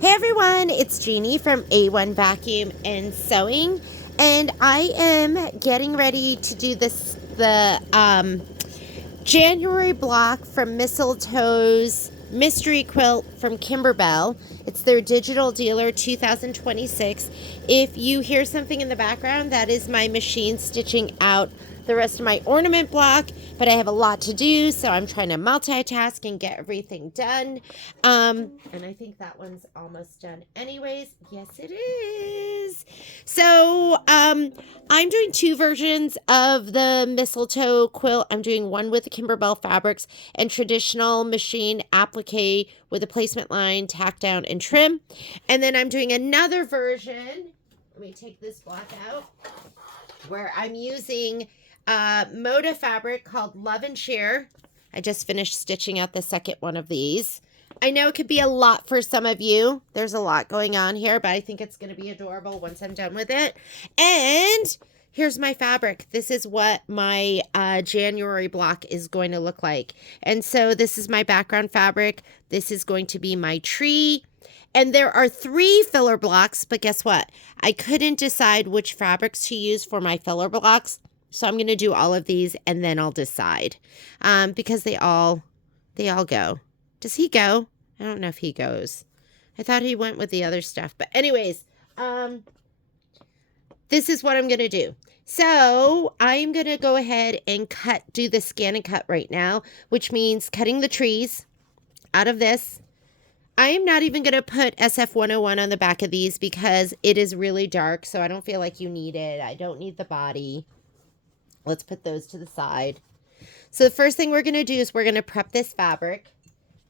Hey everyone, it's Jeannie from A1 Vacuum and Sewing, and I am getting ready to do the January block from Mistletoe's Mystery Quilt from Kimberbell. It's their digital dealer 2026. If you hear something in the background, that is my machine stitching out the rest of my ornament block, but I have a lot to do, so I'm trying to multitask and get everything done. And I think that one's almost done anyways. Yes, it is. So, I'm doing two versions of the mistletoe quilt. I'm doing one with the Kimberbell fabrics and traditional machine applique with a placement line, tack down, and trim. And then I'm doing another version. Let me take this block out, where I'm using Moda fabric called Love and Share. I just finished stitching out the second one of these. I know it could be a lot for some of you. There's a lot going on here, but I think it's going to be adorable once I'm done with it. And here's my fabric. This is what my January block is going to look like. And so this is my background fabric. This is going to be my tree. And there are 3 filler blocks, but guess what? I couldn't decide which fabrics to use for my filler blocks. So I'm going to do all of these and then I'll decide, because they all go. Does he go? I don't know if he goes. I thought he went with the other stuff. But anyways, this is what I'm going to do. So I'm going to go ahead and do the scan and cut right now, which means cutting the trees out of this. I am not even going to put SF101 on the back of these because it is really dark, so I don't feel like you need it. I don't need the body. Let's put those to the side. So the first thing we're going to do is we're going to prep this fabric.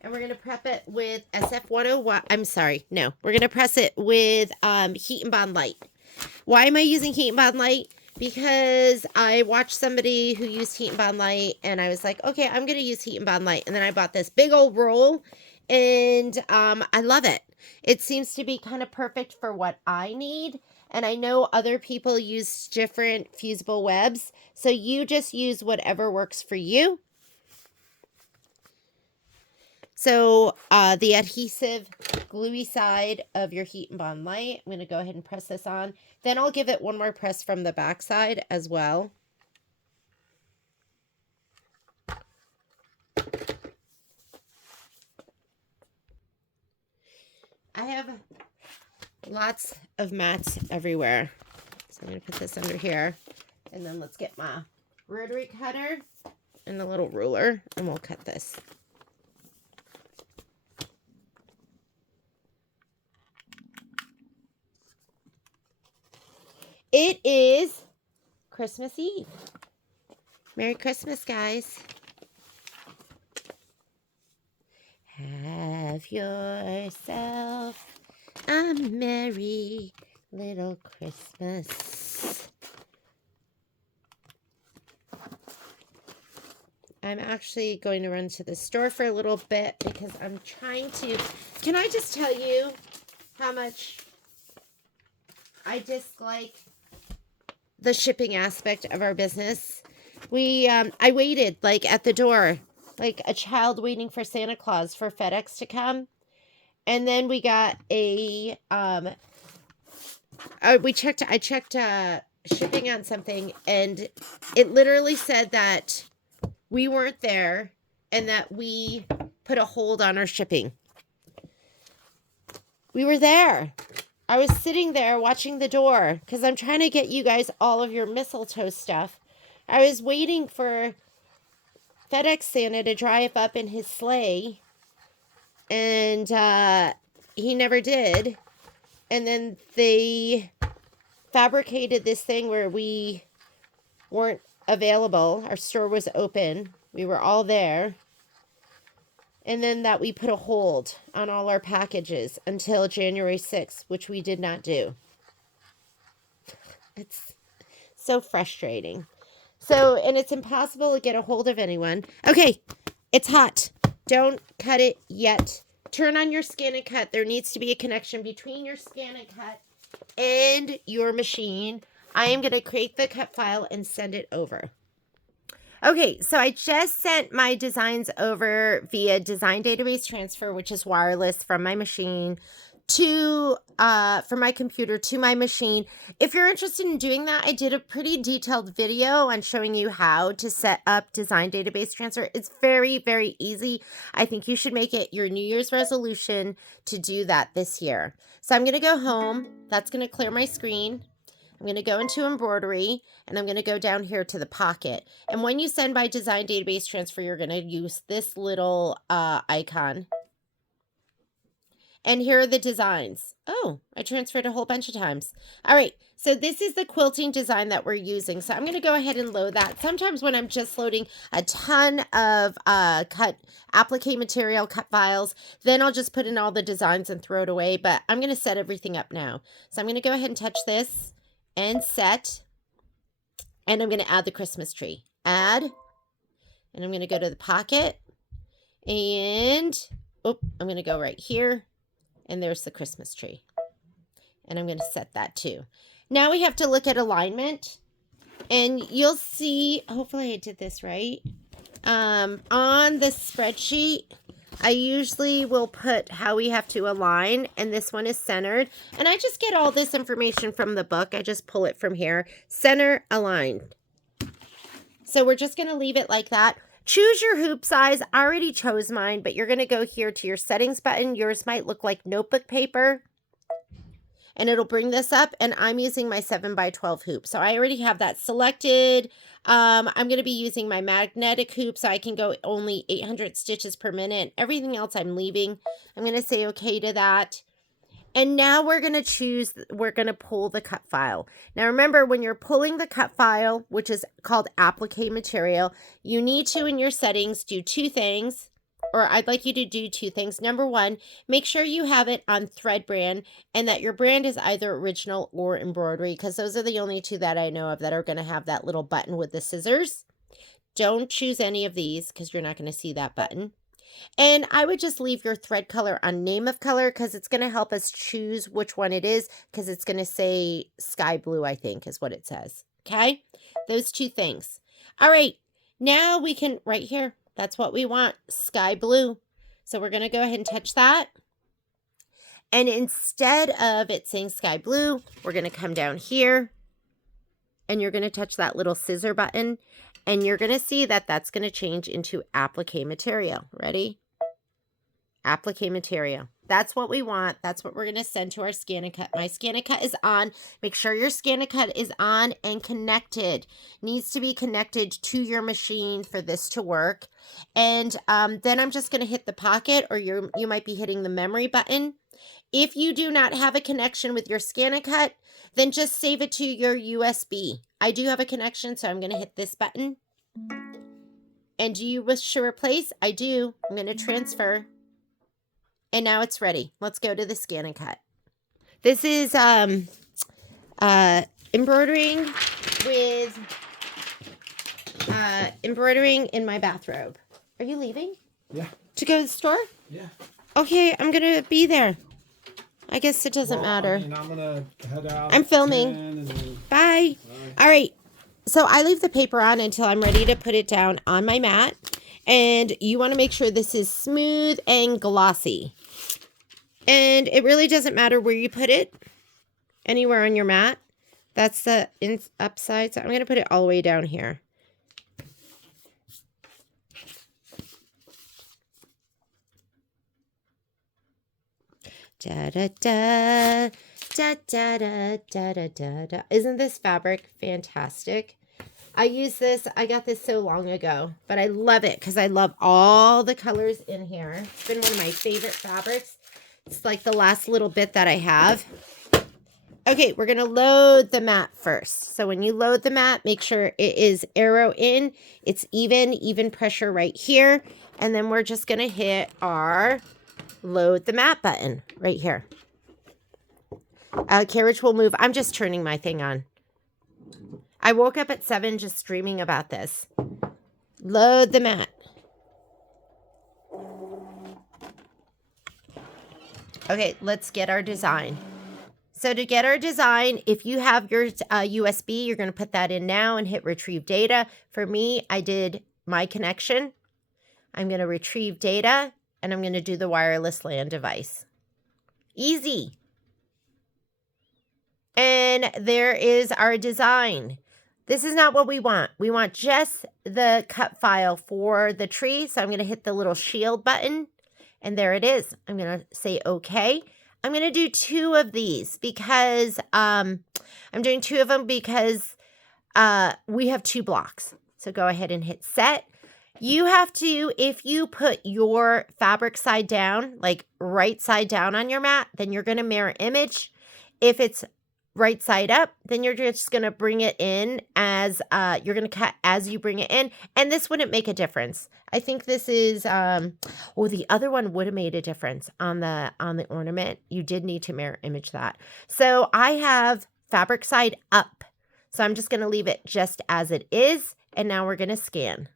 And we're going to prep it with SF101. I'm sorry. No. We're going to press it with Heat and Bond Light. Why am I using Heat and Bond Light? Because I watched somebody who used Heat and Bond Light. And I was like, okay, I'm going to use Heat and Bond Light. And then I bought this big old roll. And I love it. It seems to be kind of perfect for what I need. And I know other people use different fusible webs. So you just use whatever works for you. So the adhesive gluey side of your Heat and Bond Light, I'm going to go ahead and press this on. Then I'll give it one more press from the back side as well. I have lots of mats everywhere. So I'm going to put this under here. And then let's get my rotary cutter and the little ruler and we'll cut this. It is Christmas Eve. Merry Christmas, guys. Have yourself a merry little Christmas. I'm actually going to run to the store for a little bit because I'm trying to... Can I just tell you how much I dislike the shipping aspect of our business? I waited like at the door, like a child waiting for Santa Claus for FedEx to come. And then we got I checked shipping on something and it literally said that we weren't there and that we put a hold on our shipping. We were there. I was sitting there watching the door because I'm trying to get you guys all of your mistletoe stuff. I was waiting for FedEx Santa to drive up in his sleigh, and he never did. And then they fabricated this thing where we weren't available. Our store was open. We were all there. And then that we put a hold on all our packages until January 6th, which we did not do. It's so frustrating. So, and it's impossible to get a hold of anyone. Okay, it's hot. Don't cut it yet. Turn on your scan and cut. There needs to be a connection between your scan and cut and your machine. I am going to create the cut file and send it over. Okay, so I just sent my designs over via design database transfer, which is wireless from my machine to from my computer to my machine. If you're interested in doing that, I did a pretty detailed video on showing you how to set up design database transfer. It's very, very easy. I think you should make it your New Year's resolution to do that this year. So I'm going to go home. That's going to clear my screen. I'm going to go into embroidery, and I'm going to go down here to the pocket. And when you send by design database transfer, you're going to use this little icon. And here are the designs. Oh, I transferred a whole bunch of times. All right, so this is the quilting design that we're using. So I'm going to go ahead and load that. Sometimes when I'm just loading a ton of cut applique material, cut files, then I'll just put in all the designs and throw it away. But I'm going to set everything up now. So I'm going to go ahead and touch this and set. And I'm going to add the Christmas tree. Add. And I'm going to go to the pocket. And I'm going to go right here. And there's the Christmas tree. And I'm going to set that too. Now we have to look at alignment. And you'll see, hopefully I did this right. On the spreadsheet, I usually will put how we have to align. And this one is centered. And I just get all this information from the book. I just pull it from here. Center aligned. So we're just going to leave it like that. Choose your hoop size. I already chose mine, but you're going to go here to your settings button. Yours might look like notebook paper. And it'll bring this up. And I'm using my 7x12 hoop. So I already have that selected. I'm going to be using my magnetic hoop so I can go only 800 stitches per minute. Everything else I'm leaving. I'm going to say okay to that. And now we're going to pull the cut file. Now remember, when you're pulling the cut file, which is called applique material, you need to, in your settings, do two things, or I'd like you to do two things. Number one, make sure you have it on thread brand and that your brand is either original or embroidery, because those are the only two that I know of that are going to have that little button with the scissors. Don't choose any of these because you're not going to see that button. And I would just leave your thread color on name of color because it's going to help us choose which one it is, because it's going to say sky blue, I think is what it says. Okay, those two things. All right, now we can, right here, that's what we want, sky blue. So we're going to go ahead and touch that. And instead of it saying sky blue, we're going to come down here and you're going to touch that little scissor button. And you're going to see that that's going to change into applique material. Ready? Applique material. That's what we want. That's what we're going to send to our Scan and Cut. My Scan and Cut is on. Make sure your Scan and Cut is on and connected. Needs to be connected to your machine for this to work. And then I'm just going to hit the pocket, or you might be hitting the memory button. If you do not have a connection with your Scan and Cut, then just save it to your USB. I do have a connection, so I'm going to hit this button. And do you wish to replace? I do. I'm going to transfer. And now it's ready. Let's go to the Scan and Cut. This is embroidering in my bathrobe. Are you leaving? Yeah. To go to the store? Yeah. Okay, I'm going to be there. I guess it doesn't matter. I mean, I'm going to head out. I'm filming. Bye. Bye. All right. So I leave the paper on until I'm ready to put it down on my mat. And you want to make sure this is smooth and glossy. And it really doesn't matter where you put it. Anywhere on your mat. That's the upside. So I'm going to put it all the way down here. Da da da da da da da da da da. Isn't this fabric fantastic? I use this. I got this so long ago, but I love it because I love all the colors in here. It's been one of my favorite fabrics. It's like the last little bit that I have. Okay, we're going to load the mat first. So when you load the mat, make sure it is arrow in. It's even pressure right here. And then we're just going to hit our load the mat button right here. Carriage will move. I'm just turning my thing on. I woke up at 7 just dreaming about this. Load the mat. Okay, let's get our design. So to get our design, if you have your USB, you're going to put that in now and hit retrieve data. For me, I did my connection. I'm going to retrieve data and I'm going to do the wireless LAN device. Easy. And there is our design. This is not what we want. We want just the cut file for the tree. So I'm going to hit the little shield button. And there it is. I'm going to say okay. I'm going to do 2 of these because I'm doing 2 of them because we have 2 blocks. So go ahead and hit set. You have to, if you put your fabric side down, like right side down on your mat, then you're going to mirror image. If it's right side up, then you're just going to bring it in as you're going to cut as you bring it in, and this wouldn't make a difference. I think this is the other one would have made a difference on the ornament. You did need to mirror image that. So I have fabric side up, so I'm just going to leave it just as it is, and now we're going to scan.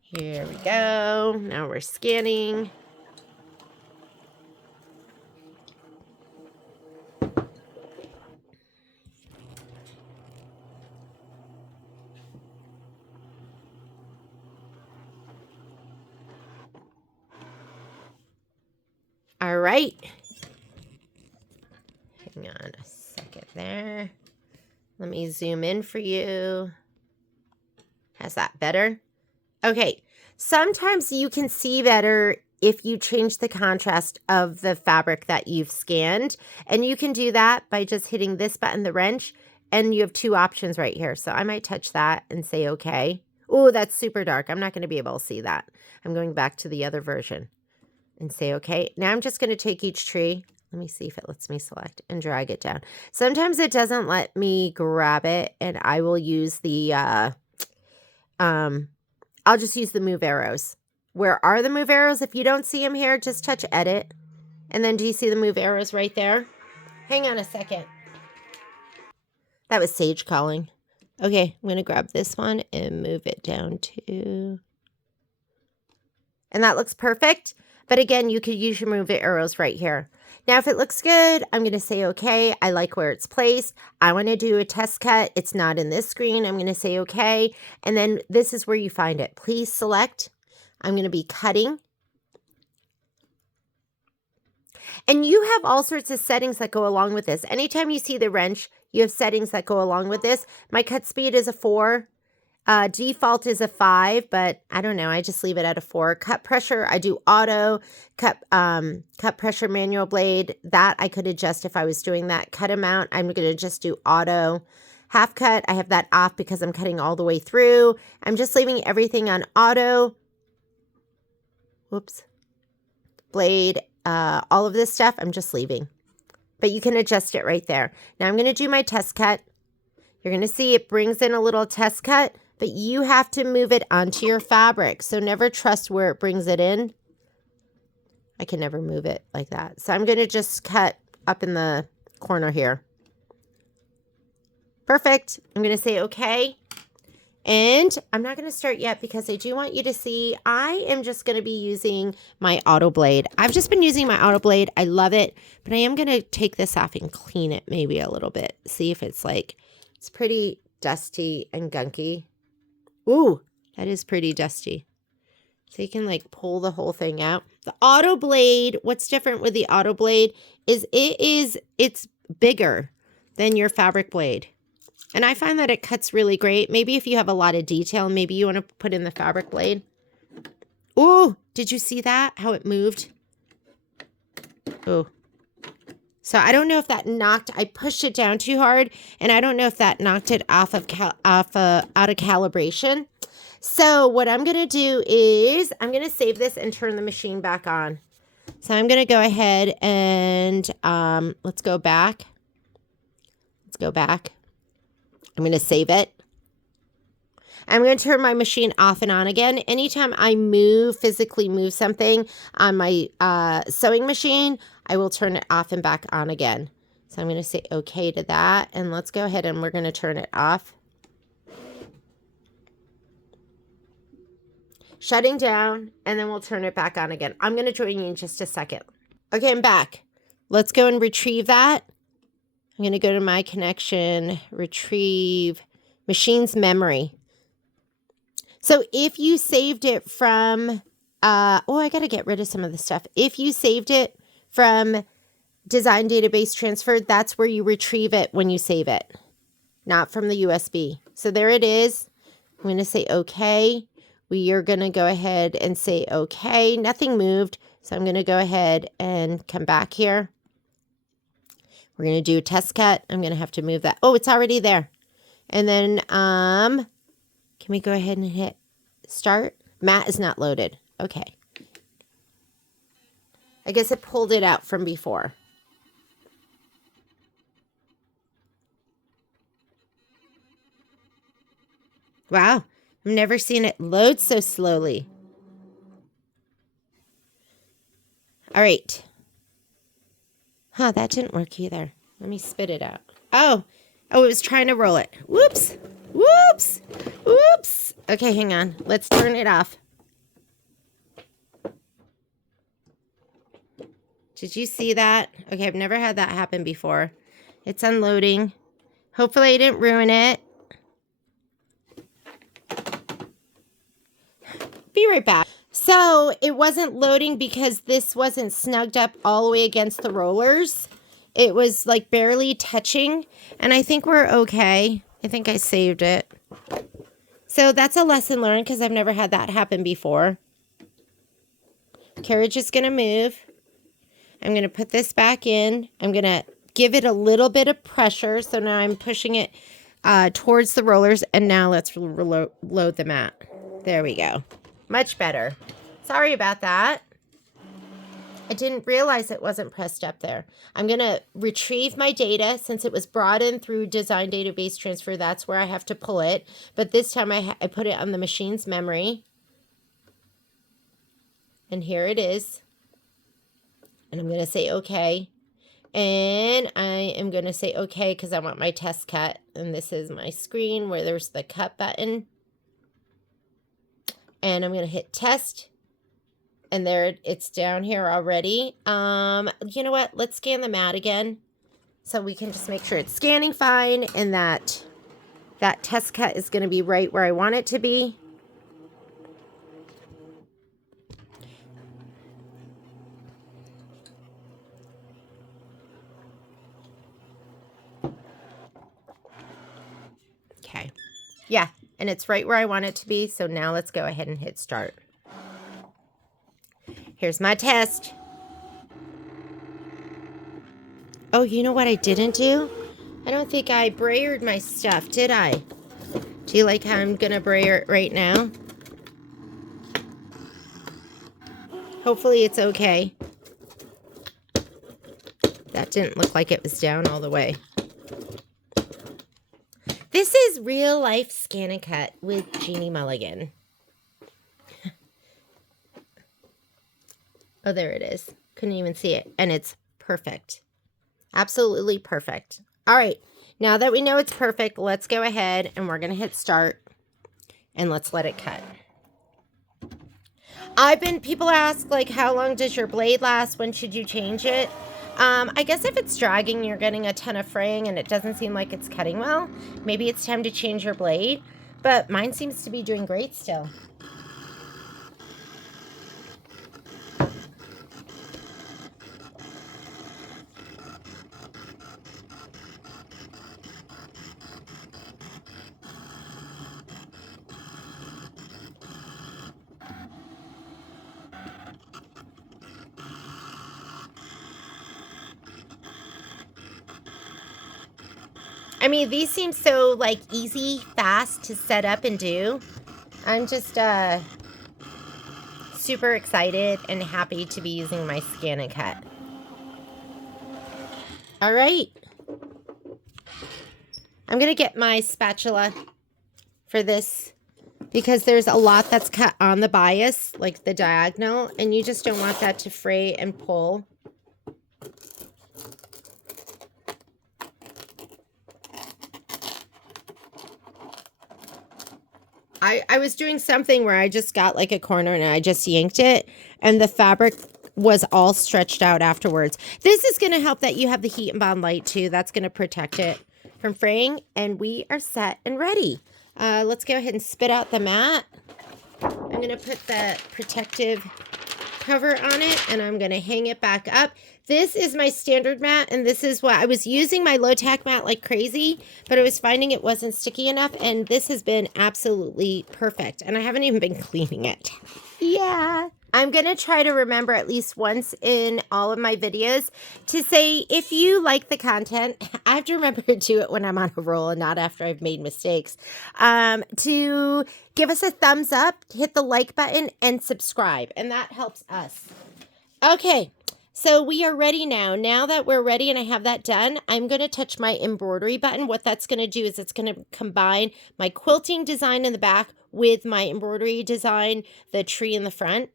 Here we go. Now we're scanning. All right. Hang on a second there. Let me zoom in for you. How's that better? Okay. Sometimes you can see better if you change the contrast of the fabric that you've scanned. And you can do that by just hitting this button, the wrench, and you have 2 options right here. So I might touch that and say okay. Oh, that's super dark. I'm not going to be able to see that. I'm going back to the other version. And say, okay, now I'm just going to take each tree. Let me see if it lets me select and drag it down. Sometimes it doesn't let me grab it, and I will use the, I'll just use the move arrows. Where are the move arrows? If you don't see them here, just touch edit. And then do you see the move arrows right there? Hang on a second. That was Sage calling. Okay, I'm going to grab this one and move it down to, and that looks perfect. But again, you could use your move arrows right here. Now, if it looks good, I'm going to say, okay, I like where it's placed. I want to do a test cut. It's not in this screen. I'm going to say, okay. And then this is where you find it. Please select. I'm going to be cutting. And you have all sorts of settings that go along with this. Anytime you see the wrench, you have settings that go along with this. My cut speed is a 4. Default is a 5, but I don't know. I just leave it at a 4. Cut pressure, I do auto. Cut pressure manual blade. That I could adjust if I was doing that. Cut amount, I'm going to just do auto. Half cut, I have that off because I'm cutting all the way through. I'm just leaving everything on auto. Whoops. Blade, all of this stuff, I'm just leaving. But you can adjust it right there. Now I'm going to do my test cut. You're going to see it brings in a little test cut, but you have to move it onto your fabric. So never trust where it brings it in. I can never move it like that. So I'm going to just cut up in the corner here. Perfect. I'm going to say okay. And I'm not going to start yet because I do want you to see I am just going to be using my auto blade. I've just been using my auto blade. I love it, but I am going to take this off and clean it maybe a little bit. See if it's like, it's pretty dusty and gunky. Ooh, that is pretty dusty. So you can like pull the whole thing out. The auto blade, what's different with the auto blade is it's bigger than your fabric blade. And I find that it cuts really great. Maybe if you have a lot of detail, maybe you want to put in the fabric blade. Ooh, did you see that? How it moved? Oh. So I don't know if that knocked, I pushed it down too hard, and I don't know if that knocked it out of calibration. So what I'm going to do is I'm going to save this and turn the machine back on. So I'm going to go ahead and let's go back. Let's go back. I'm going to save it. I'm going to turn my machine off and on again. Anytime I physically move something on my sewing machine, I will turn it off and back on again. So I'm going to say okay to that. And let's go ahead and we're going to turn it off. Shutting down, and then we'll turn it back on again. I'm going to join you in just a second. Okay, I'm back. Let's go and retrieve that. I'm going to go to my connection, retrieve machine's memory. So if you saved it from oh, I got to get rid of some of the stuff. If you saved it from Design Database Transfer, that's where you retrieve it when you save it, not from the USB. So there it is. I'm going to say okay. We are going to go ahead and say okay. Nothing moved. So I'm going to go ahead and come back here. We're going to do a test cut. I'm going to have to move that. Oh, it's already there. And then can we go ahead and hit start? Mat is not loaded. Okay. I guess it pulled it out from before. Wow. I've never seen it load so slowly. All right. Huh, that didn't work either. Let me spit it out. Oh, it was trying to roll it. Whoops. Whoops. Whoops. Okay, hang on. Let's turn it off. Did you see that? Okay, I've never had that happen before. It's unloading. Hopefully I didn't ruin it. Be right back. So it wasn't loading because this wasn't snugged up all the way against the rollers. It was like barely touching, and I think we're okay. I think I saved it. So that's a lesson learned because I've never had that happen before. Carriage is going to move. I'm going to put this back in. I'm going to give it a little bit of pressure. So now I'm pushing it towards the rollers, and now let's load the mat. There we go. Much better. Sorry about that. I didn't realize it wasn't pressed up there. I'm going to retrieve my data since it was brought in through Design Database Transfer. That's where I have to pull it. But this time I put it on the machine's memory. And here it is. And I'm going to say okay. And I am going to say okay because I want my test cut. And this is my screen where there's the cut button. And I'm going to hit test. And there it's down here already. You know what? Let's scan the mat again. So we can just make sure it's scanning fine. And that test cut is going to be right where I want it to be. Okay. Yeah. And it's right where I want it to be. So now let's go ahead and hit start. Here's my test. Oh, you know what I didn't do? I don't think I brayered my stuff, did I? Do you like how I'm going to brayer it right now? Hopefully it's okay. That didn't look like it was down all the way. This is real life scan and cut with Jeannie Mulligan. Oh, there it is. Couldn't even see it. And it's perfect. Absolutely perfect. All right. Now that we know it's perfect, let's go ahead and we're going to hit start. And let's let it cut. People ask, like, how long does your blade last? When should you change it? I guess if it's dragging, you're getting a ton of fraying and it doesn't seem like it's cutting well, maybe it's time to change your blade. But mine seems to be doing great still. I mean, these seem so, like, easy, fast to set up and do. I'm just super excited and happy to be using my scan and cut. All right. I'm going to get my spatula for this because there's a lot that's cut on the bias, like the diagonal, and you just don't want that to fray and pull. I was doing something where I just got like a corner and I just yanked it and the fabric was all stretched out afterwards. This is going to help that you have the heat and bond light too. That's going to protect it from fraying, and we are set and ready. Let's go ahead and spit out the mat. I'm going I'm going to put the protective cover on it, and I'm going to hang it back up. This is my standard mat, and this is what I was using my low tack mat like crazy, but I was finding it wasn't sticky enough, and this has been absolutely perfect, and I haven't even been cleaning it. Yeah. I'm going to try to remember at least once in all of my videos to say, if you like the content, I have to remember to do it when I'm on a roll and not after I've made mistakes, to give us a thumbs up, hit the like button, and subscribe. And that helps us. Okay, so we are ready now. Now that we're ready and I have that done, I'm going to touch my embroidery button. What that's going to do is it's going to combine my quilting design in the back with my embroidery design, the tree in the front.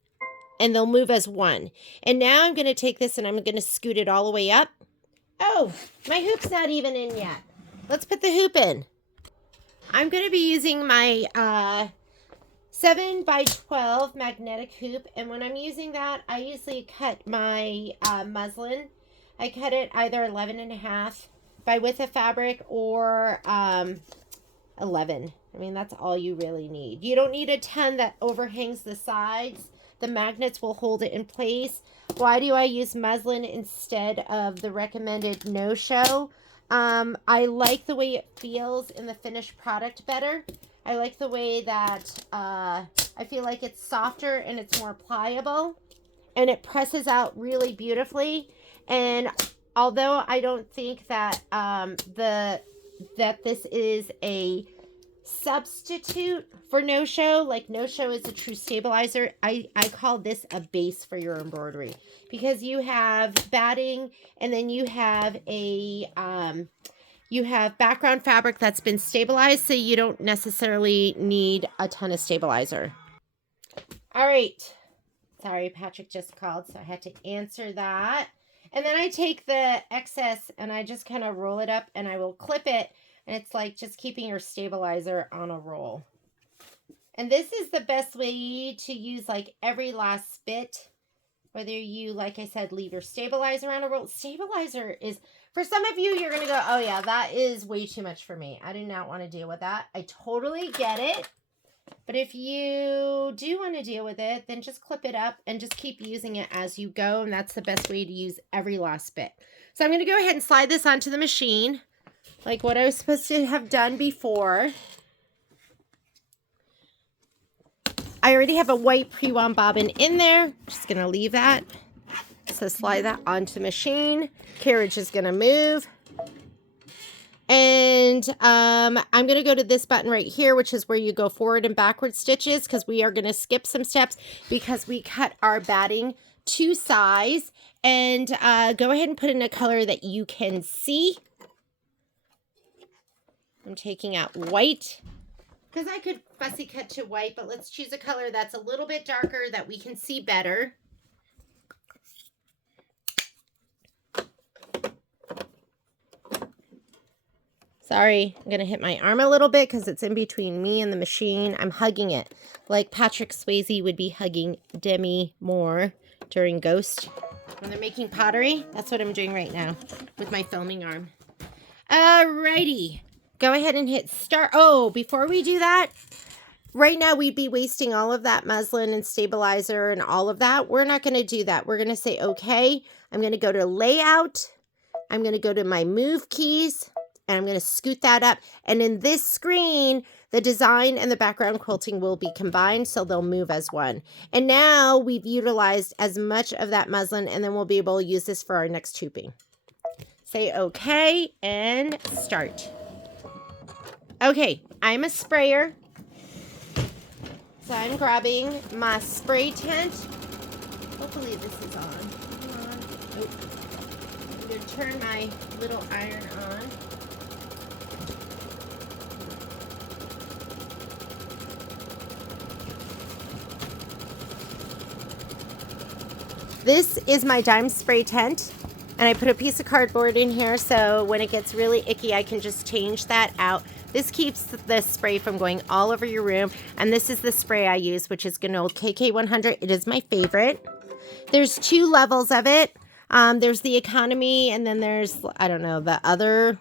And they'll move as one. And now I'm going to take this and I'm going to scoot it all the way up. Oh, my hoop's not even in yet. Let's put the hoop in. I'm going to be using my 7 by 12 magnetic hoop. And when I'm using that, I usually cut my muslin. I cut it either 11.5 by width of fabric or 11. I mean, that's all you really need. You don't need a ton that overhangs the sides. The magnets will hold it in place. Why do I use muslin instead of the recommended no-show? I like the way it feels in the finished product better. I like the way that I feel like it's softer and it's more pliable. And it presses out really beautifully. And although I don't think that that this is a substitute for no-show, like no-show is a true stabilizer, I call this a base for your embroidery, because you have batting and then you have a you have background fabric that's been stabilized, so you don't necessarily need a ton of stabilizer. All right, sorry, Patrick just called, so I had to answer that. And then I take the excess and I just kind of roll it up and I will clip it. And it's like just keeping your stabilizer on a roll. And this is the best way to use like every last bit. Whether you, like I said, leave your stabilizer on a roll. Stabilizer is, for some of you, you're going to go, oh yeah, that is way too much for me. I do not want to deal with that. I totally get it. But if you do want to deal with it, then just clip it up and just keep using it as you go. And that's the best way to use every last bit. So I'm going to go ahead and slide this onto the machine, like what I was supposed to have done before. I already have a white pre-wound bobbin in there. Just going to leave that. So slide that onto the machine. Carriage is going to move. And I'm going to go to this button right here, which is where you go forward and backward stitches, because we are going to skip some steps because we cut our batting to size. And go ahead and put in a color that you can see. I'm taking out white because I could fussy cut to white, but let's choose a color that's a little bit darker that we can see better. Sorry, I'm going to hit my arm a little bit because it's in between me and the machine. I'm hugging it like Patrick Swayze would be hugging Demi Moore during Ghost. When they're making pottery, that's what I'm doing right now with my filming arm. Alrighty. Go ahead and hit start. Oh, before we do that, right now we'd be wasting all of that muslin and stabilizer and all of that. We're not going to do that. We're going to say, okay, I'm going to go to layout. I'm going to go to my move keys and I'm going to scoot that up. And in this screen, the design and the background quilting will be combined, so they'll move as one. And now we've utilized as much of that muslin, and then we'll be able to use this for our next hooping. Say okay and start. Okay, I'm a sprayer, so I'm grabbing my spray tent. Hopefully this is on. Come on. Oh. I'm going to turn my little iron on. This is my dime spray tent, and I put a piece of cardboard in here so when it gets really icky, I can just change that out. This keeps the spray from going all over your room, and this is the spray I use, which is Ganol KK100. It is my favorite. There's two levels of it. There's the economy, and then there's, I don't know, the other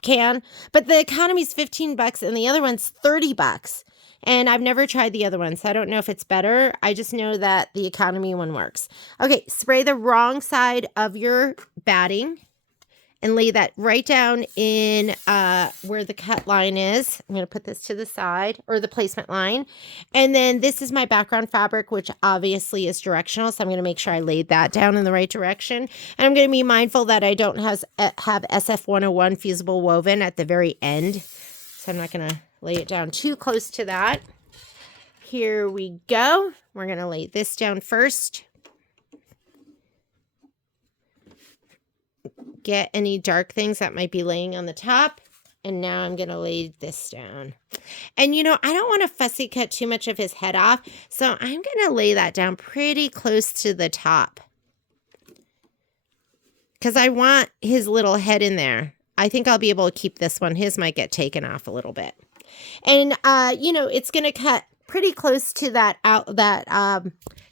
can. But the economy is $15, and the other one's $30. And I've never tried the other one, so I don't know if it's better. I just know that the economy one works. Okay, spray the wrong side of your batting and lay that right down in where the cut line is. I'm going to put this to the side, or the placement line. And then this is my background fabric, which obviously is directional. So I'm going to make sure I laid that down in the right direction. And I'm going to be mindful that I don't have SF101 fusible woven at the very end. So I'm not going to lay it down too close to that. Here we go. We're going to lay this down first. Get any dark things that might be laying on the top. And now I'm going to lay this down. And you know, I don't want to fussy cut too much of his head off. So I'm going to lay that down pretty close to the top. Because I want his little head in there. I think I'll be able to keep this one. His might get taken off a little bit. And, you know, it's going to cut pretty close to that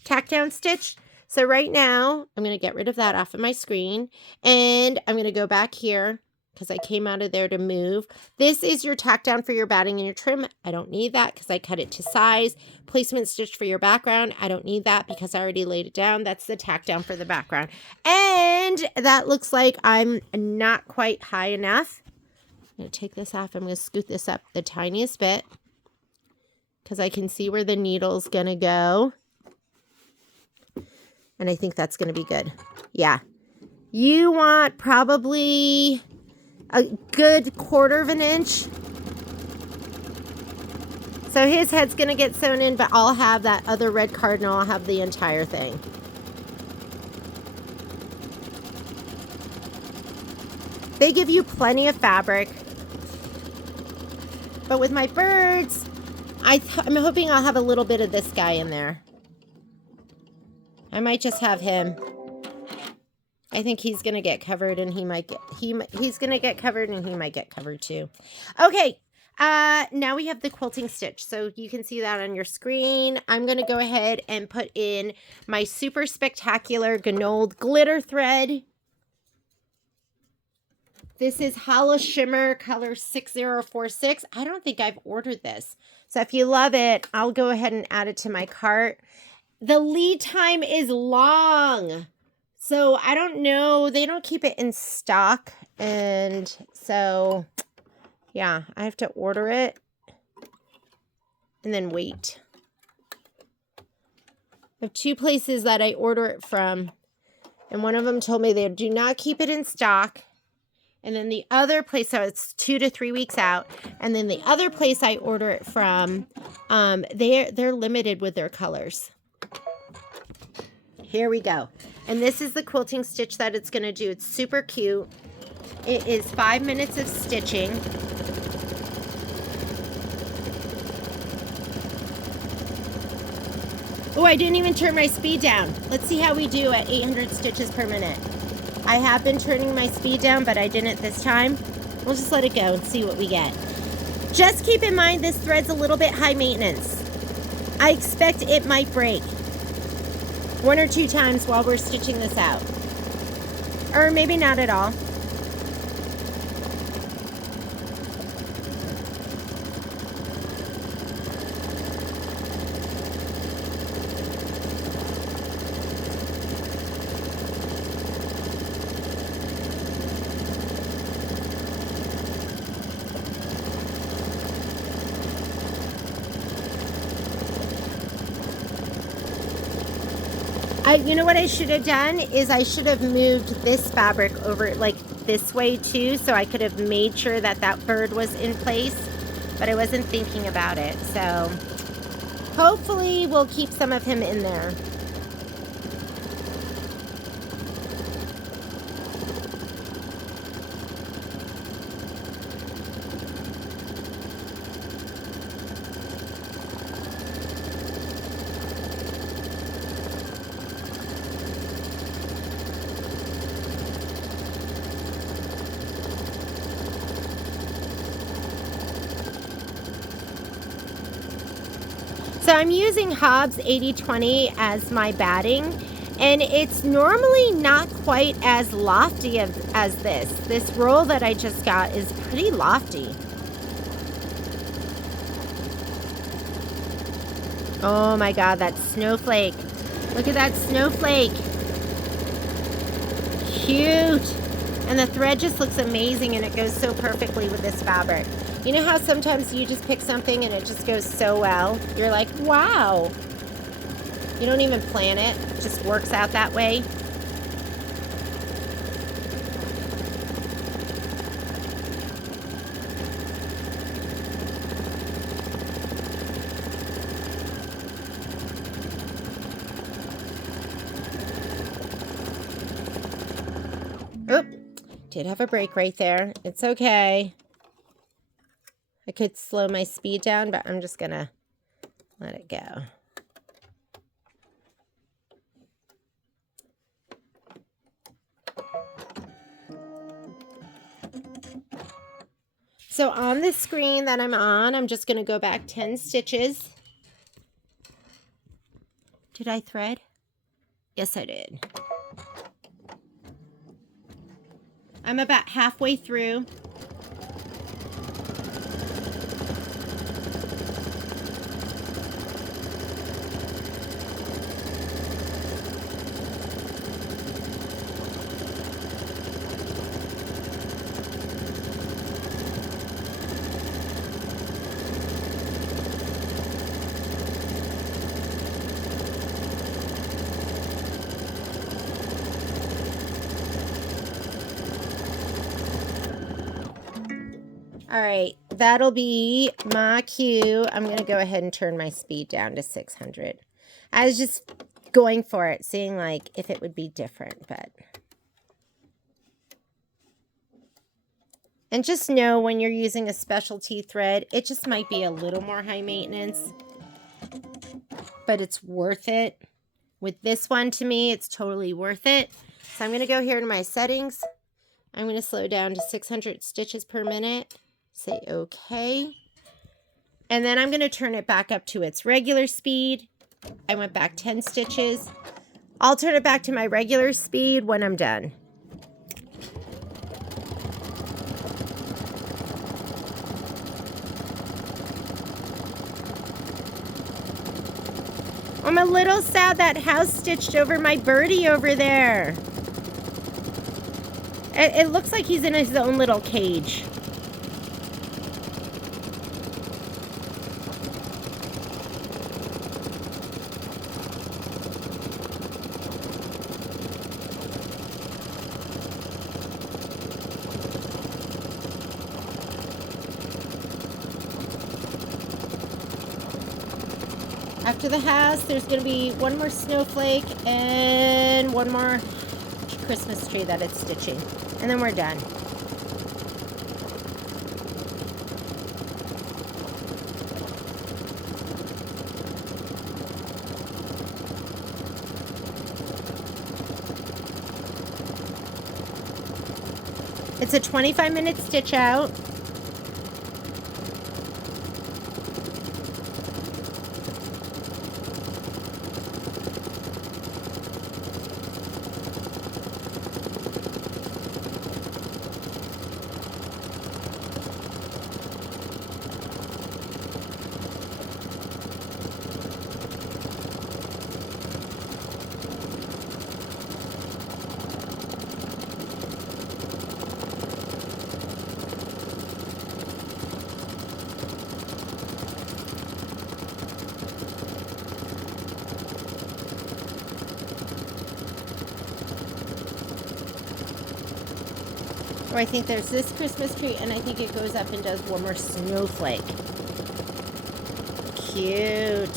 tack down stitch. So right now, I'm going to get rid of that off of my screen, and I'm going to go back here because I came out of there to move. This is your tack down for your batting and your trim. I don't need that because I cut it to size. Placement stitch for your background. I don't need that because I already laid it down. That's the tack down for the background. And that looks like I'm not quite high enough. I'm going to take this off. I'm going to scoot this up the tiniest bit because I can see where the needle's going to go. And I think that's going to be good. Yeah. You want probably a good 1/4 of an inch. So his head's going to get sewn in, but I'll have that other red cardinal. I'll have the entire thing. They give you plenty of fabric. But with my birds, I'm hoping I'll have a little bit of this guy in there. I might just have him. I think he's going to get covered, and he might get, he's going to get covered, and he might get covered too. Okay. Now we have the quilting stitch. So you can see that on your screen. I'm going to go ahead and put in my super spectacular Ganold glitter thread. This is Hollow Shimmer color 6046. I don't think I've ordered this. So if you love it, I'll go ahead and add it to my cart. The lead time is long. So I don't know. They don't keep it in stock. And so, yeah, I have to order it and then wait. I have 2 places that I order it from. And one of them told me they do not keep it in stock. And then the other place, so it's 2 to 3 weeks out. And then the other place I order it from, they're limited with their colors. Here we go. And this is the quilting stitch that it's going to do. It's super cute. It is 5 minutes of stitching. Oh, I didn't even turn my speed down. Let's see how we do at 800 stitches per minute. I have been turning my speed down, but I didn't this time. We'll just let it go and see what we get. Just keep in mind this thread's a little bit high maintenance. I expect it might break 1 or 2 times while we're stitching this out. Or maybe not at all. You know what I should have done is I should have moved this fabric over like this way too, so I could have made sure that that bird was in place, but I wasn't thinking about it. So hopefully we'll keep some of him in there. So I'm using Hobbs 8020 as my batting, and it's normally not quite as lofty as this. This roll that I just got is pretty lofty. Oh my God, that snowflake. Look at that snowflake. Cute. And the thread just looks amazing, and it goes so perfectly with this fabric. You know how sometimes you just pick something and it just goes so well? You're like, wow. You don't even plan it. It just works out that way. Oop. Did have a break right there. It's okay. I could slow my speed down, but I'm just gonna let it go. So on the screen that I'm on, I'm just gonna go back 10 stitches. Did I thread? Yes, I did. I'm about halfway through. All right, that'll be my cue. I'm going to go ahead and turn my speed down to 600. I was just going for it, seeing like if it would be different, but. And just know when you're using a specialty thread, it just might be a little more high maintenance, but it's worth it. With this one, to me, it's totally worth it. So I'm going to go here to my settings. I'm going to slow down to 600 stitches per minute. Say okay. And then I'm going to turn it back up to its regular speed. I went back 10 stitches. I'll turn it back to my regular speed when I'm done. I'm a little sad that house stitched over my birdie over there. It looks like he's in his own little cage. After the house, there's going to be one more snowflake and one more Christmas tree that it's stitching. And then we're done. It's a 25-minute stitch out. Or I think there's this Christmas tree, and I think it goes up and does one more snowflake. Cute.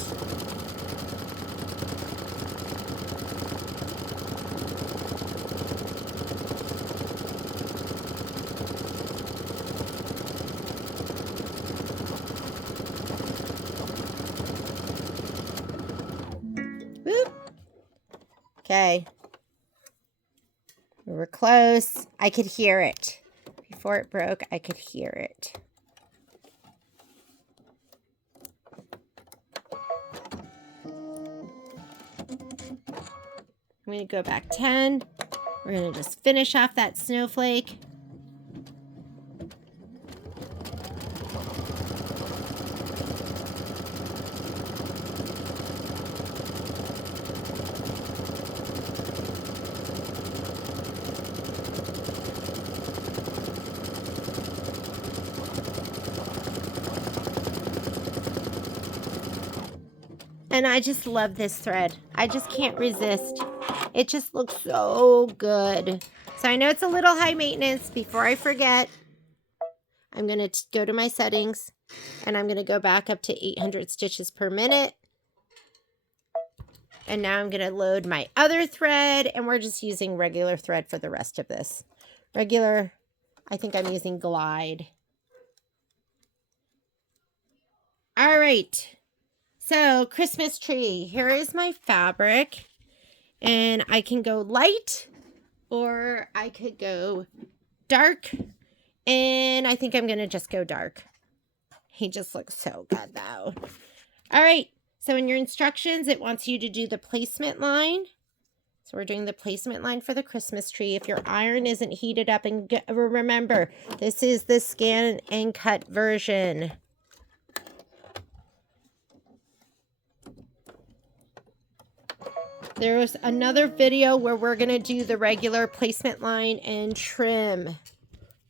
Whoop. Okay. We were close. I could hear it. Before it broke, I could hear it. I'm going to go back 10. We're going to just finish off that snowflake. And I just love this thread. I just can't resist. It just looks so good. So I know it's a little high maintenance. Before I forget, I'm going to go to my settings and I'm going to go back up to 800 stitches per minute. And now I'm going to load my other thread, and we're just using regular thread for the rest of this. Regular, I think I'm using Glide. All right. So Christmas tree, here is my fabric, and I can go light or I could go dark, and I think I'm going to just go dark. He just looks so good though. All right. So in your instructions, it wants you to do the placement line. So we're doing the placement line for the Christmas tree. If your iron isn't heated up, and remember, this is the scan and cut version. There was another video where we're going to do the regular placement line and trim.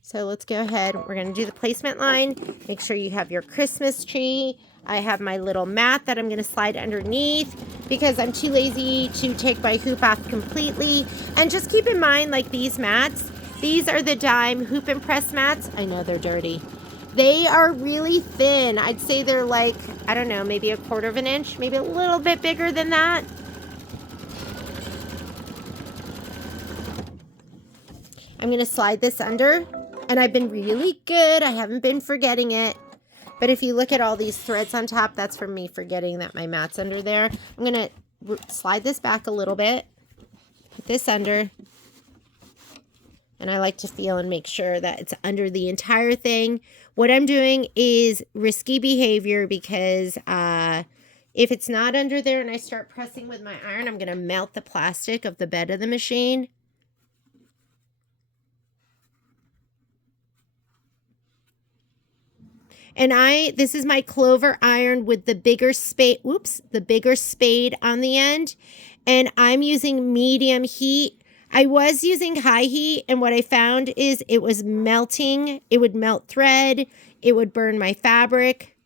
So let's go ahead. We're going to do the placement line. Make sure you have your Christmas tree. I have my little mat that I'm going to slide underneath because I'm too lazy to take my hoop off completely. And just keep in mind, like these mats, these are the dime hoop and press mats. I know they're dirty. They are really thin. I'd say they're like, I don't know, maybe 1/4 of an inch, maybe a little bit bigger than that. I'm going to slide this under, and I've been really good. I haven't been forgetting it. But if you look at all these threads on top, that's from me forgetting that my mat's under there. I'm going to slide this back a little bit, put this under, and I like to feel and make sure that it's under the entire thing. What I'm doing is risky behavior because if it's not under there and I start pressing with my iron, I'm going to melt the plastic of the bed of the machine. And this is my clover iron with the bigger spade, the bigger spade on the end. And I'm using medium heat. I was using high heat, and what I found is it was melting. It would melt thread. It would burn my fabric.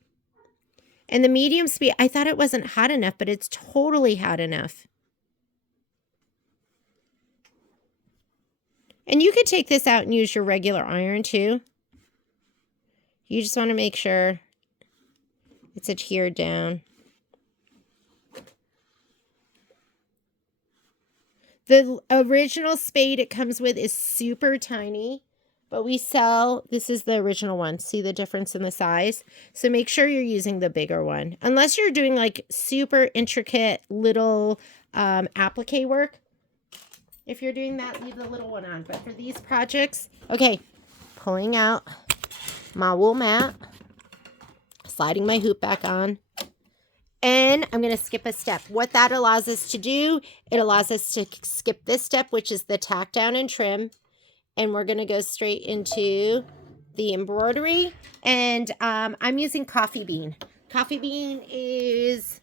And the medium speed, I thought it wasn't hot enough, but it's totally hot enough. And you could take this out and use your regular iron too. You just want to make sure it's adhered down. The original spade it comes with is super tiny, but we sell, this is the original one. See the difference in the size? So make sure you're using the bigger one. Unless you're doing like super intricate little applique work. If you're doing that, leave the little one on. But for these projects, okay, pulling out my wool mat, sliding my hoop back on, and I'm going to skip a step. What that allows us to do, it allows us to skip this step, which is the tack down and trim, and we're going to go straight into the embroidery. And I'm using coffee bean. Coffee bean is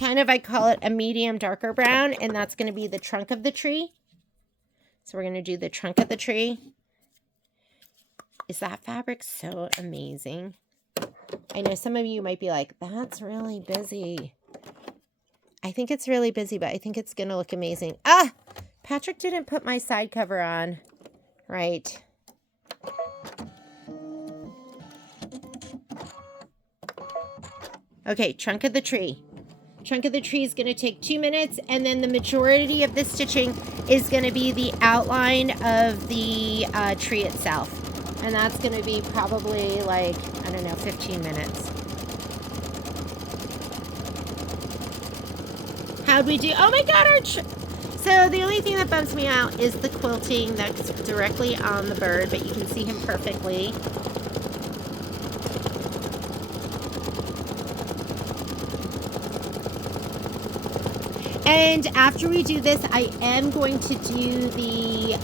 kind of, I call it a medium darker brown, and that's going to be the trunk of the tree. So we're going to do the trunk of the tree. Is that fabric so amazing? I know some of you might be like, that's really busy. I think it's really busy, but I think it's going to look amazing. Ah, Patrick didn't put my side cover on. Right. Okay, trunk of the tree. Trunk of the tree is going to take 2 minutes, and then the majority of the stitching is going to be the outline of the tree itself. And that's going to be probably like, I don't know, 15 minutes. How'd we do? Oh my God, so the only thing that bumps me out is the quilting that's directly on the bird, but you can see him perfectly. And after we do this, I am going to do the,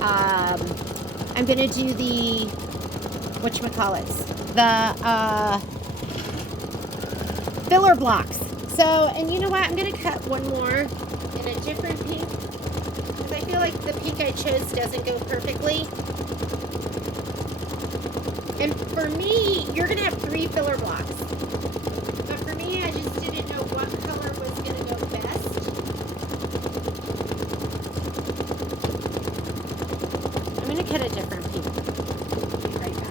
whatchamacallits, the filler blocks. So, and you know what? I'm going to cut one more in a different pink, because I feel like the pink I chose doesn't go perfectly. And for me, you're going to have 3 filler blocks. But for me, I just didn't know what color was going to go hit a different pink. Be right back.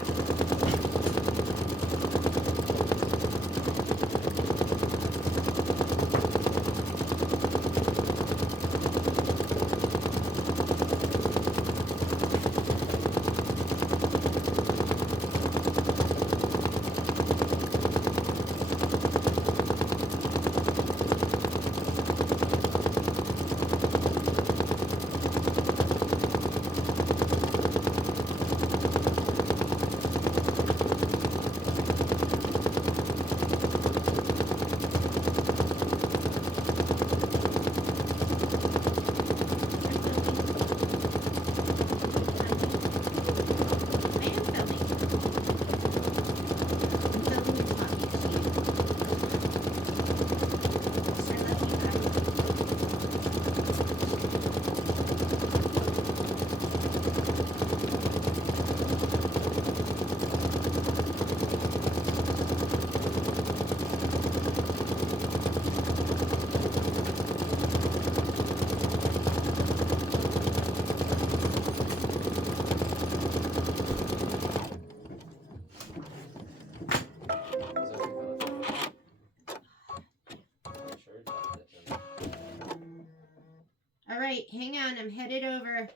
All right, hang on. I'm headed over.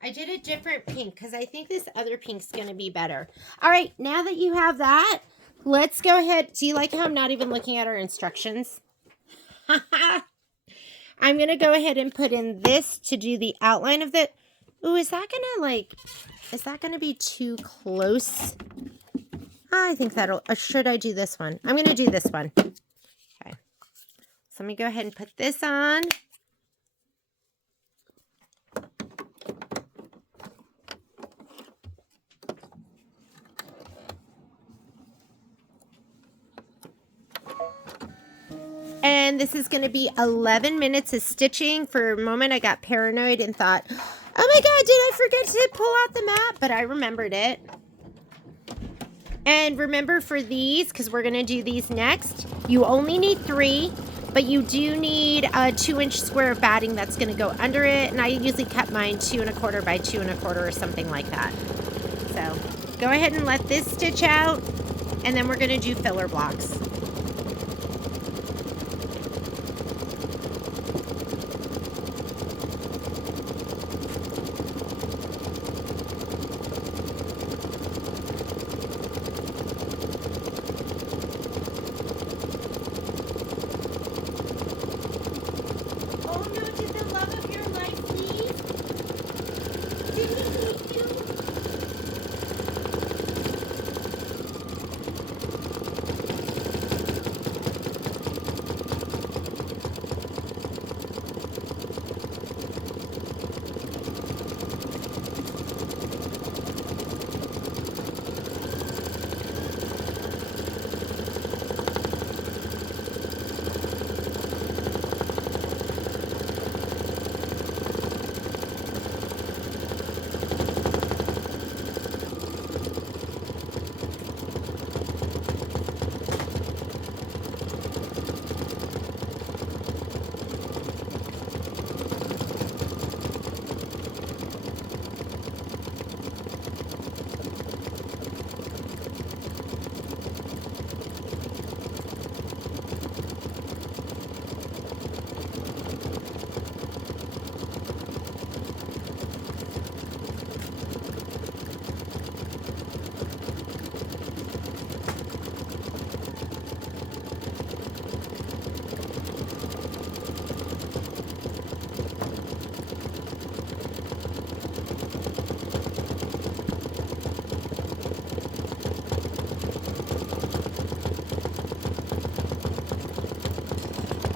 I did a different pink because I think this other pink's going to be better. All right, now that you have that, let's go ahead. Do you like how I'm not even looking at our instructions? I'm going to go ahead and put in this to do the outline of the... Ooh, is that going to like... Is that going to be too close? I think that'll... Or should I do this one? I'm going to do this one. Okay. So let me go ahead and put this on. And this is going to be 11 minutes of stitching. For a moment, I got paranoid and thought, oh my God, did I forget to pull out the map? But I remembered it. And remember for these, because we're going to do these next, you only need 3, but you do need a 2-inch square of batting that's going to go under it. And I usually cut mine 2 1/4 by 2 1/4 or something like that. So go ahead and let this stitch out, and then we're going to do filler blocks.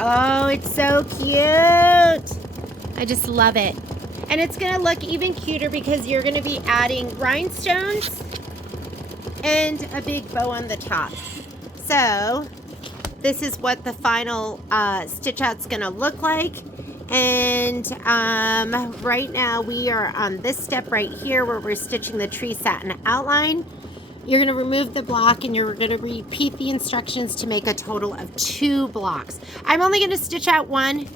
Oh, it's so cute. I just love it. And it's going to look even cuter because you're going to be adding rhinestones and a big bow on the top. So this is what the final stitch out's going to look like. And right now we are on this step right here where we're stitching the tree satin outline. You're going to remove the block and you're going to repeat the instructions to make a total of 2 blocks. I'm only going to stitch out 1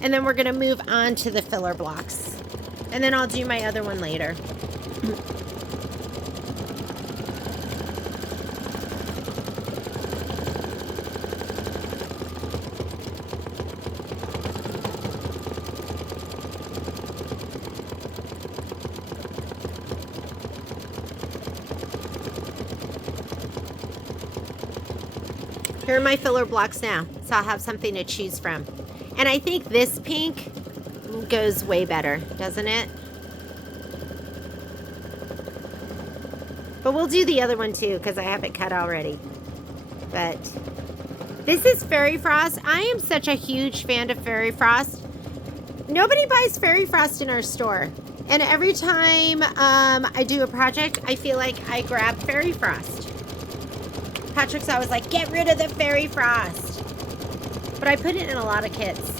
and then we're going to move on to the filler blocks. And then I'll do my other one later. Here are my filler blocks now, so I'll have something to choose from. And I think this pink goes way better, doesn't it? But we'll do the other one too, because I have it cut already. But this is Fairy Frost. I am such a huge fan of Fairy Frost. Nobody buys Fairy Frost in our store. And every time I do a project, I feel like I grab Fairy Frost. Patrick's always like, get rid of the Fairy Frost. But I put it in a lot of kits.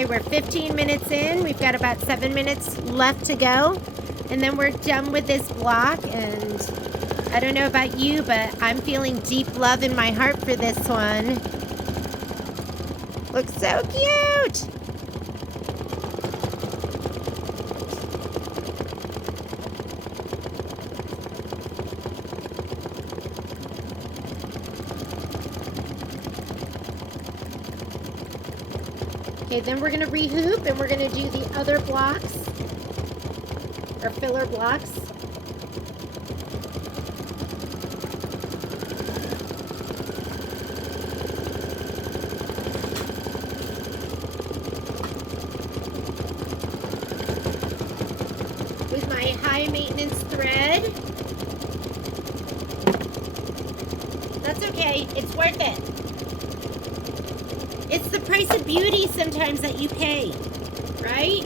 Okay, we're 15 minutes in. We've got about 7 minutes left to go. And then we're done with this block. And I don't know about you, but I'm feeling deep love in my heart for this one. Looks so cute. Okay, then we're gonna rehoop and we're gonna do the other blocks, or filler blocks. With my high maintenance thread. That's okay, it's worth it. It's the price of beauty sometimes that you pay, right?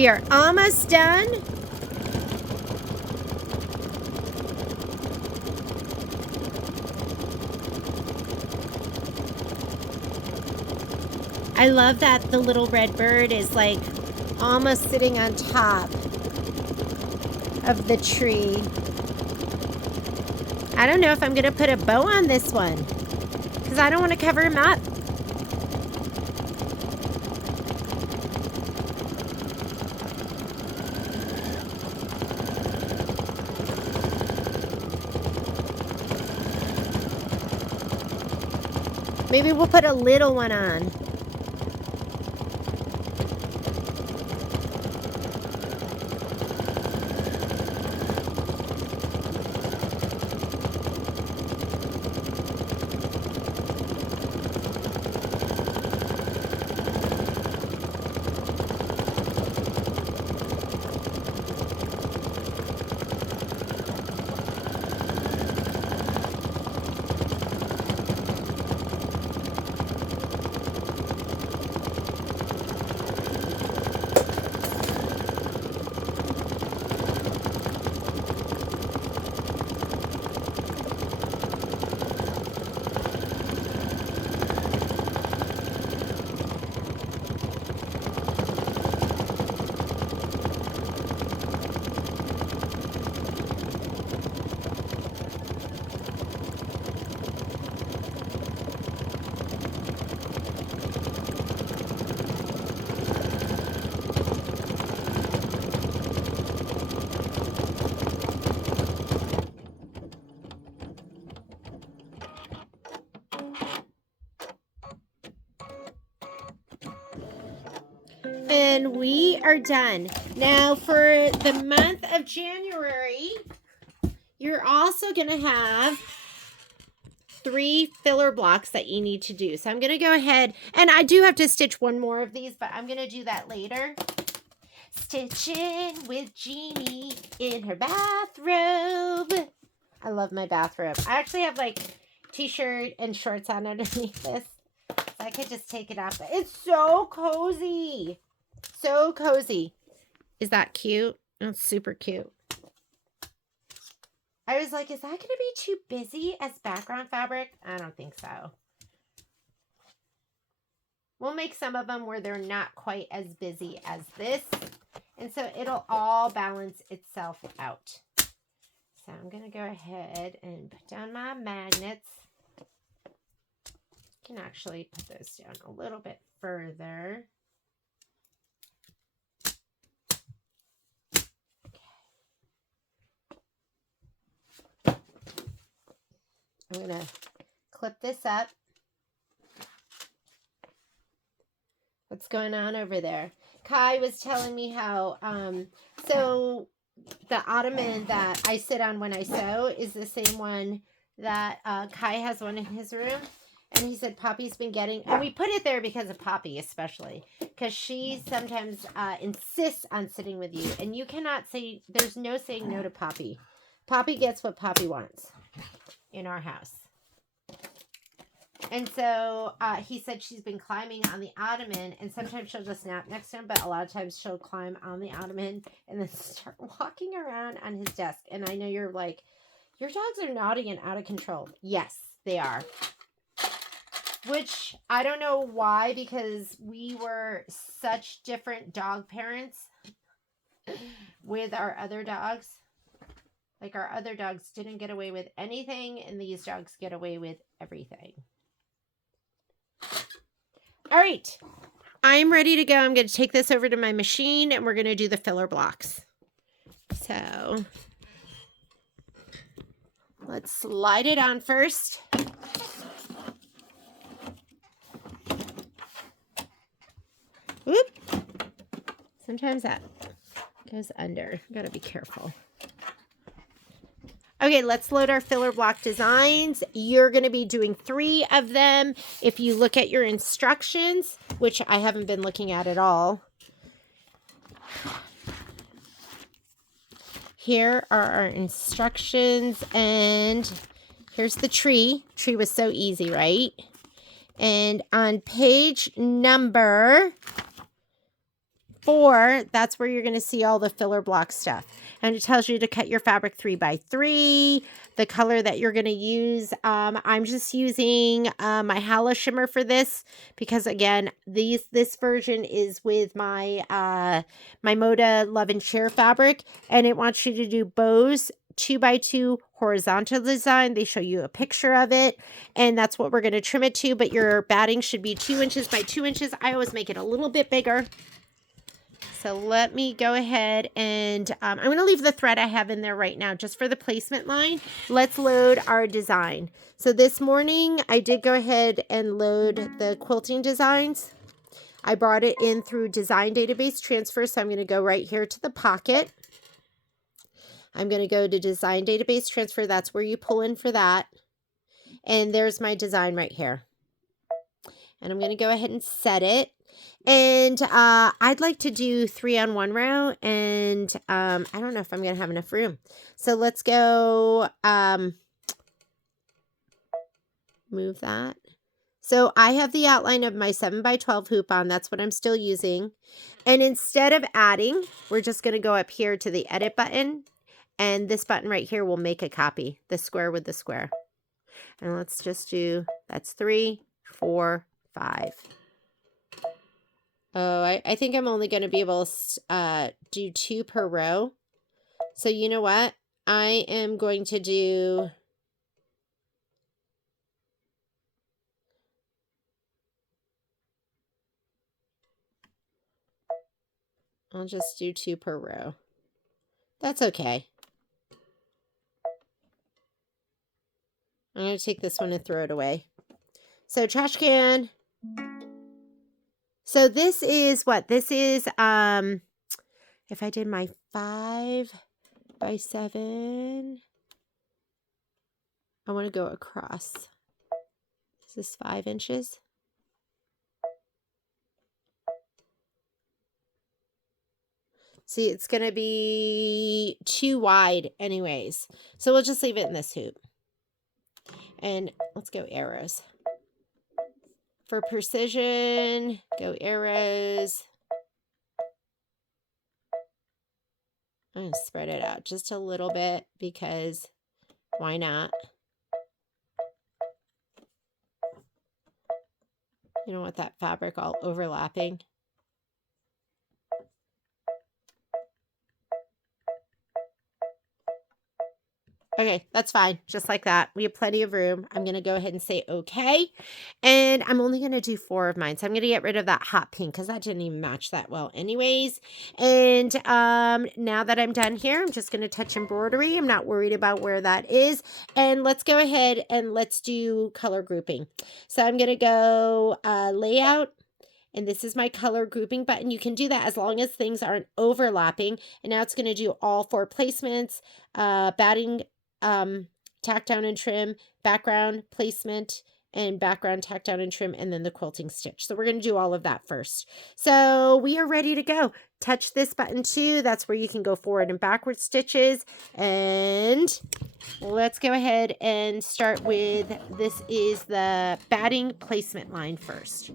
We are almost done. I love that the little red bird is like almost sitting on top of the tree. I don't know if I'm gonna put a bow on this one because I don't want to cover him up. Maybe we'll put a little one on. And we are done. Now for the month of January, you're also going to have 3 filler blocks that you need to do. So I'm going to go ahead, and I do have to stitch one more of these, but I'm going to do that later. Stitching with Jeannie in her bathrobe. I love my bathrobe. I actually have like t-shirt and shorts on underneath this. So I could just take it off. It's so cozy. So cozy. Is that cute? That's super cute. I was like, is that going to be too busy as background fabric? I don't think so. We'll make some of them where they're not quite as busy as this. And so it'll all balance itself out. So I'm going to go ahead and put down my magnets. I can actually put those down a little bit further. I'm going to clip this up. What's going on over there? Kai was telling me how, so the ottoman that I sit on when I sew is the same one that Kai has one in his room. And he said Poppy's been getting, and we put it there because of Poppy especially, because she sometimes insists on sitting with you. And you cannot say, there's no saying no to Poppy. Poppy gets what Poppy wants in our house. And so he said she's been climbing on the ottoman, and sometimes she'll just nap next to him, but a lot of times she'll climb on the ottoman and then start walking around on his desk. And I know you're like, your dogs are naughty and out of control. Yes, they are. Which I don't know why, because we were such different dog parents with our other dogs. Like, our other dogs didn't get away with anything, and these dogs get away with everything. All right. I'm ready to go. I'm going to take this over to my machine, and we're going to do the filler blocks. So, let's slide it on first. Whoop. Sometimes that goes under. Got to be careful. Okay, let's load our filler block designs. You're going to be doing 3 of them. If you look at your instructions, which I haven't been looking at all. Here are our instructions, and here's the tree. Tree was so easy, right? And on page number 4, that's where you're going to see all the filler block stuff. And it tells you to cut your fabric 3x3, the color that you're going to use. I'm just using my Halo Shimmer for this because, again, this version is with my my Moda Love and Share fabric, and it wants you to do bows 2x2 horizontal design. They show you a picture of it, and that's what we're going to trim it to, but your batting should be 2 inches by 2 inches. I always make it a little bit bigger. So let me go ahead and I'm going to leave the thread I have in there right now just for the placement line. Let's load our design. So this morning I did go ahead and load the quilting designs. I brought it in through design database transfer. So I'm going to go right here to the pocket. I'm going to go to design database transfer. That's where you pull in for that. And there's my design right here. And I'm going to go ahead and set it. And I'd like to do 3 on 1 row, and I don't know if I'm going to have enough room. So let's go move that. So I have the outline of my 7x12 hoop on. That's what I'm still using. And instead of adding, we're just going to go up here to the edit button. And this button right here will make a copy, the square with the square. And let's just do, that's 3, 4, 5. Oh, I think I'm only going to be able to do 2 per row. So you know what? I am going to do... I'll just do 2 per row. That's okay. I'm going to take this one and throw it away. So trash can. So this is what? This is, if I did my 5x7, I want to go across. Is this 5 inches? See, it's going to be too wide anyways. So we'll just leave it in this hoop. And let's go arrows. For precision, go arrows. I'm going to spread it out just a little bit because why not? You don't want that fabric all overlapping. Okay, that's fine. Just like that. We have plenty of room. I'm going to go ahead and say okay. And I'm only going to do 4 of mine. So I'm going to get rid of that hot pink because that didn't even match that well anyways. And now that I'm done here, I'm just going to touch embroidery. I'm not worried about where that is. And let's go ahead and let's do color grouping. So I'm going to go layout. And this is my color grouping button. You can do that as long as things aren't overlapping. And now it's going to do all 4 placements, batting, tack down and trim, background placement, and background tack down and trim, and then the quilting stitch. So we're going to do all of that first. So we are ready to go. Touch this button too. That's where you can go forward and backward stitches. And let's go ahead and start with, this is the batting placement line first.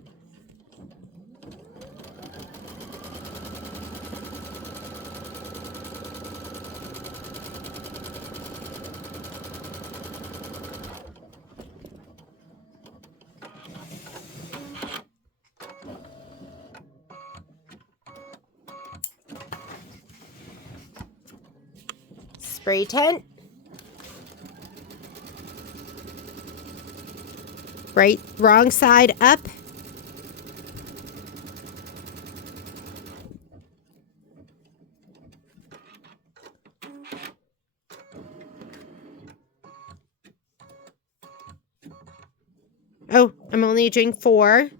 Spray tent. Right, wrong side up. Oh, I'm only doing 4.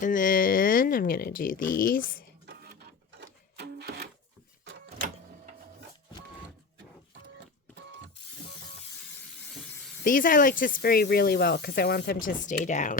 And then I'm going to do these. These I like to spray really well because I want them to stay down.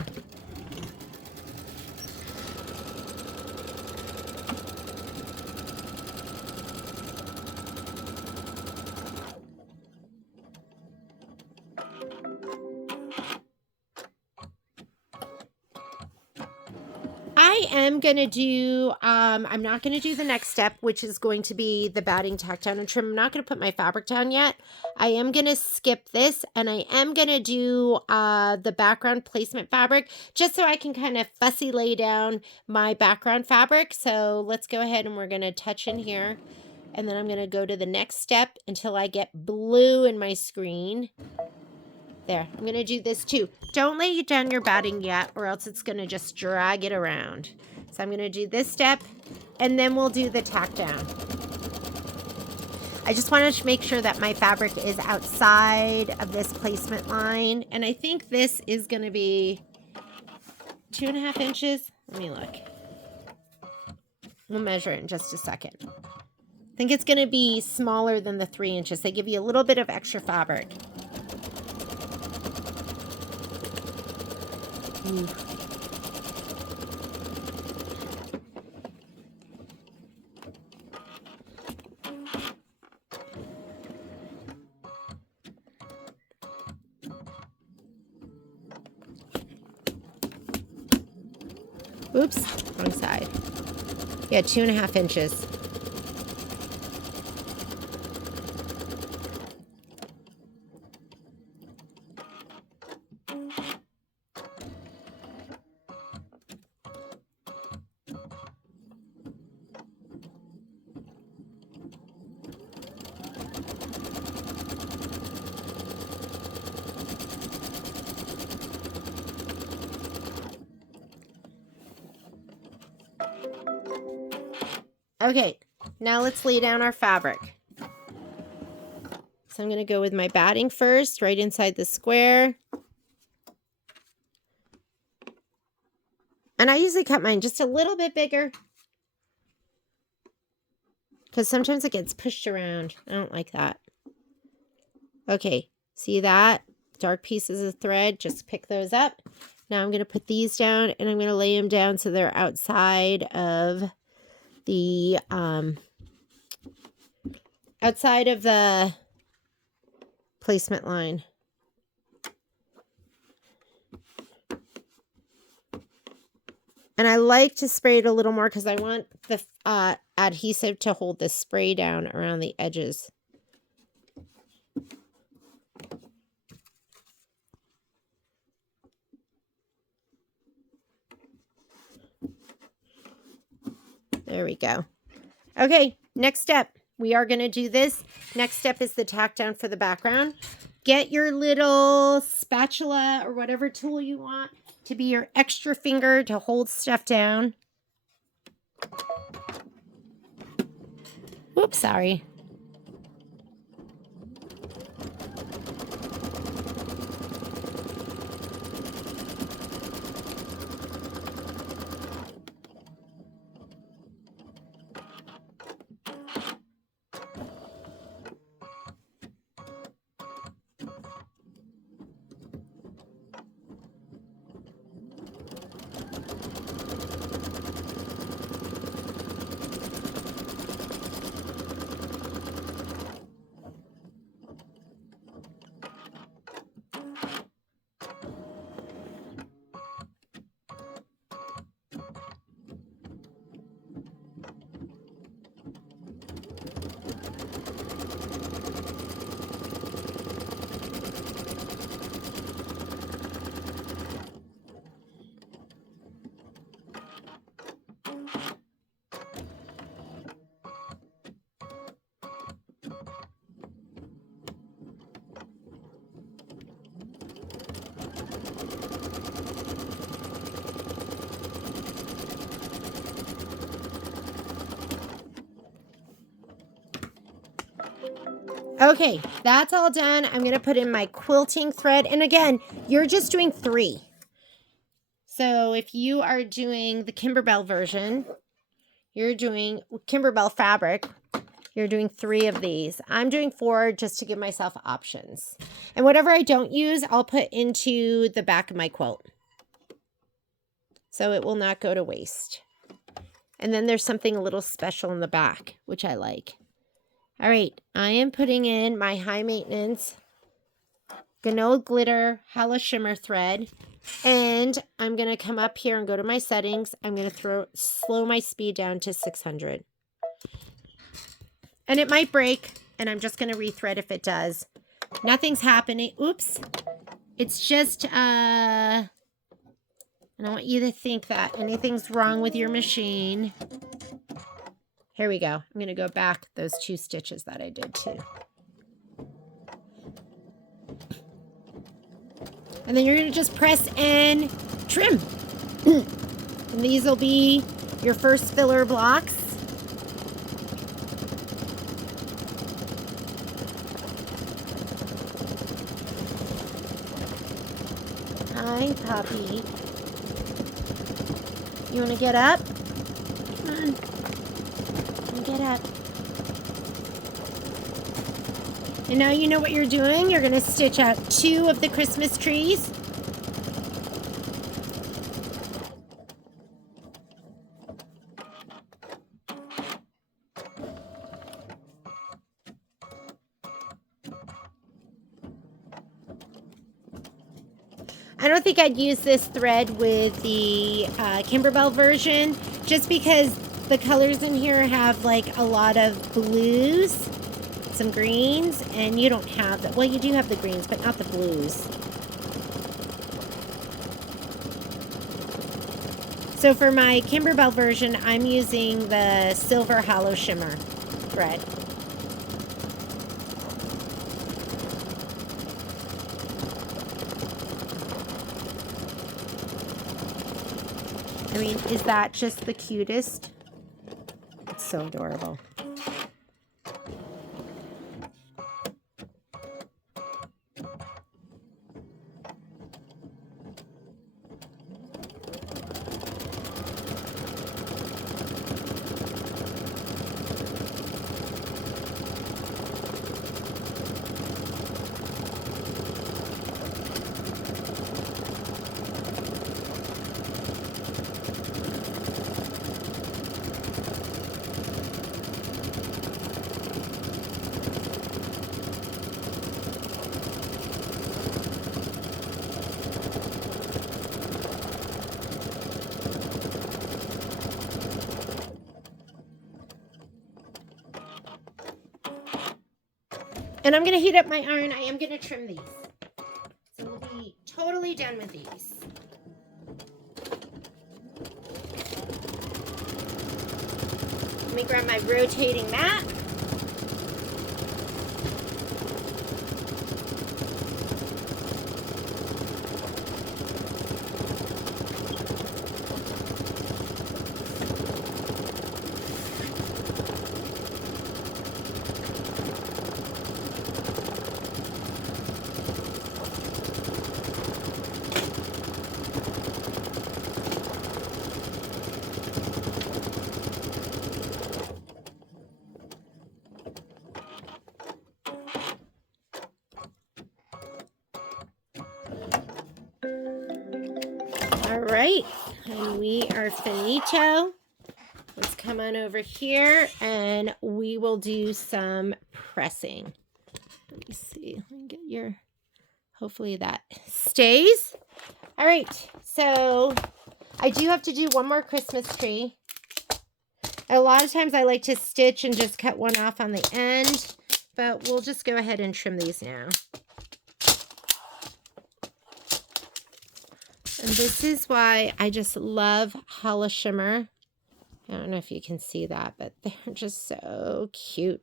I am going to do, I'm not going to do the next step, which is going to be the batting, tack down, and trim. I'm not going to put my fabric down yet. I am going to skip this, and I am going to do the background placement fabric, just so I can kind of fussy lay down my background fabric. So let's go ahead and we're going to touch in here. And then I'm going to go to the next step until I get blue in my screen. There, I'm going to do this too. Don't lay down your batting yet, or else it's going to just drag it around. So I'm going to do this step, and then we'll do the tack down. I just wanted to make sure that my fabric is outside of this placement line. And I think this is going to be 2.5 inches. Let me look. We'll measure it in just a second. I think it's going to be smaller than the 3 inches. They give you a little bit of extra fabric. Ooh. Oops, wrong side. Yeah, 2.5 inches. Okay, now let's lay down our fabric. So I'm going to go with my batting first, right inside the square. And I usually cut mine just a little bit bigger, because sometimes it gets pushed around. I don't like that. Okay, see that? Dark pieces of thread, just pick those up. Now I'm going to put these down, and I'm going to lay them down so they're outside of the placement line. And I like to spray it a little more because I want the adhesive to hold the spray down around the edges. There we go. Okay, next step. We are going to do this. Next step is the tack down for the background. Get your little spatula or whatever tool you want to be your extra finger to hold stuff down. Oops, sorry. Okay, that's all done. I'm going to put in my quilting thread. And again, you're just doing 3. So if you are doing the Kimberbell version, you're doing Kimberbell fabric, you're doing 3 of these. I'm doing 4 just to give myself options. And whatever I don't use, I'll put into the back of my quilt, so it will not go to waste. And then there's something a little special in the back, which I like. All right, I am putting in my high maintenance Ganol Glitter Hala Shimmer thread. And I'm going to come up here and go to my settings. I'm going to slow my speed down to 600. And it might break, and I'm just going to rethread if it does. Nothing's happening. Oops. It's just, I don't want you to think that anything's wrong with your machine. Here we go. I'm going to go back those 2 stitches that I did too. And then you're going to just press and trim. And these will be your first filler blocks. Hi, puppy. You want to get up? Come on. Get up. And now you know what you're doing. You're going to stitch out 2 of the Christmas trees. I don't think I'd use this thread with the Kimberbell version, just because the colors in here have like a lot of blues, some greens, and you don't have that. Well, you do have the greens, but not the blues. So for my Kimberbell version, I'm using the silver hollow shimmer thread. I mean, is that just the cutest? It's so adorable. And I'm going to heat up my iron. I am going to trim these. So we'll be totally done with these. Let me grab my rotating mat. All right, and we are finito. Let's come on over here and we will do some pressing. Let me see. Let me get your, hopefully that stays. All right, so I do have to do one more Christmas tree. A lot of times I like to stitch and just cut one off on the end, but we'll just go ahead and trim these now. And this is why I just love Hollow Shimmer. I don't know if you can see that, but they're just so cute.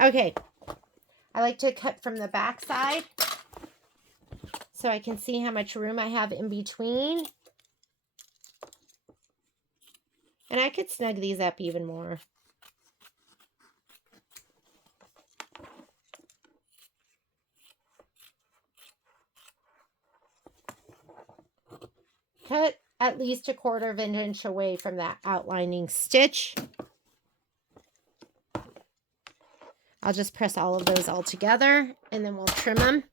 Okay, I like to cut from the back side so I can see how much room I have in between. And I could snug these up even more. Cut at least 1/4 of an inch away from that outlining stitch. I'll just press all of those all together and then we'll trim them.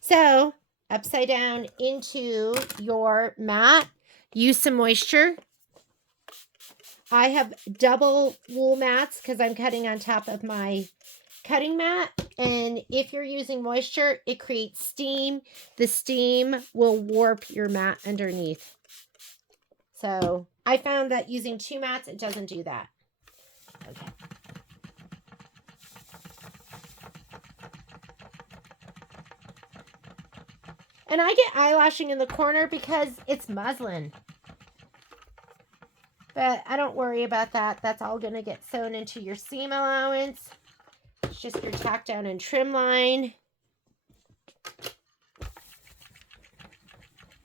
So upside down into your mat, use some moisture. I have double wool mats because I'm cutting on top of my cutting mat. And if you're using moisture, it creates steam. The steam will warp your mat underneath. So I found that using 2 mats, it doesn't do that. Okay. And I get eyelashing in the corner because it's muslin. But I don't worry about that. That's all going to get sewn into your seam allowance. It's just your tack down and trim line.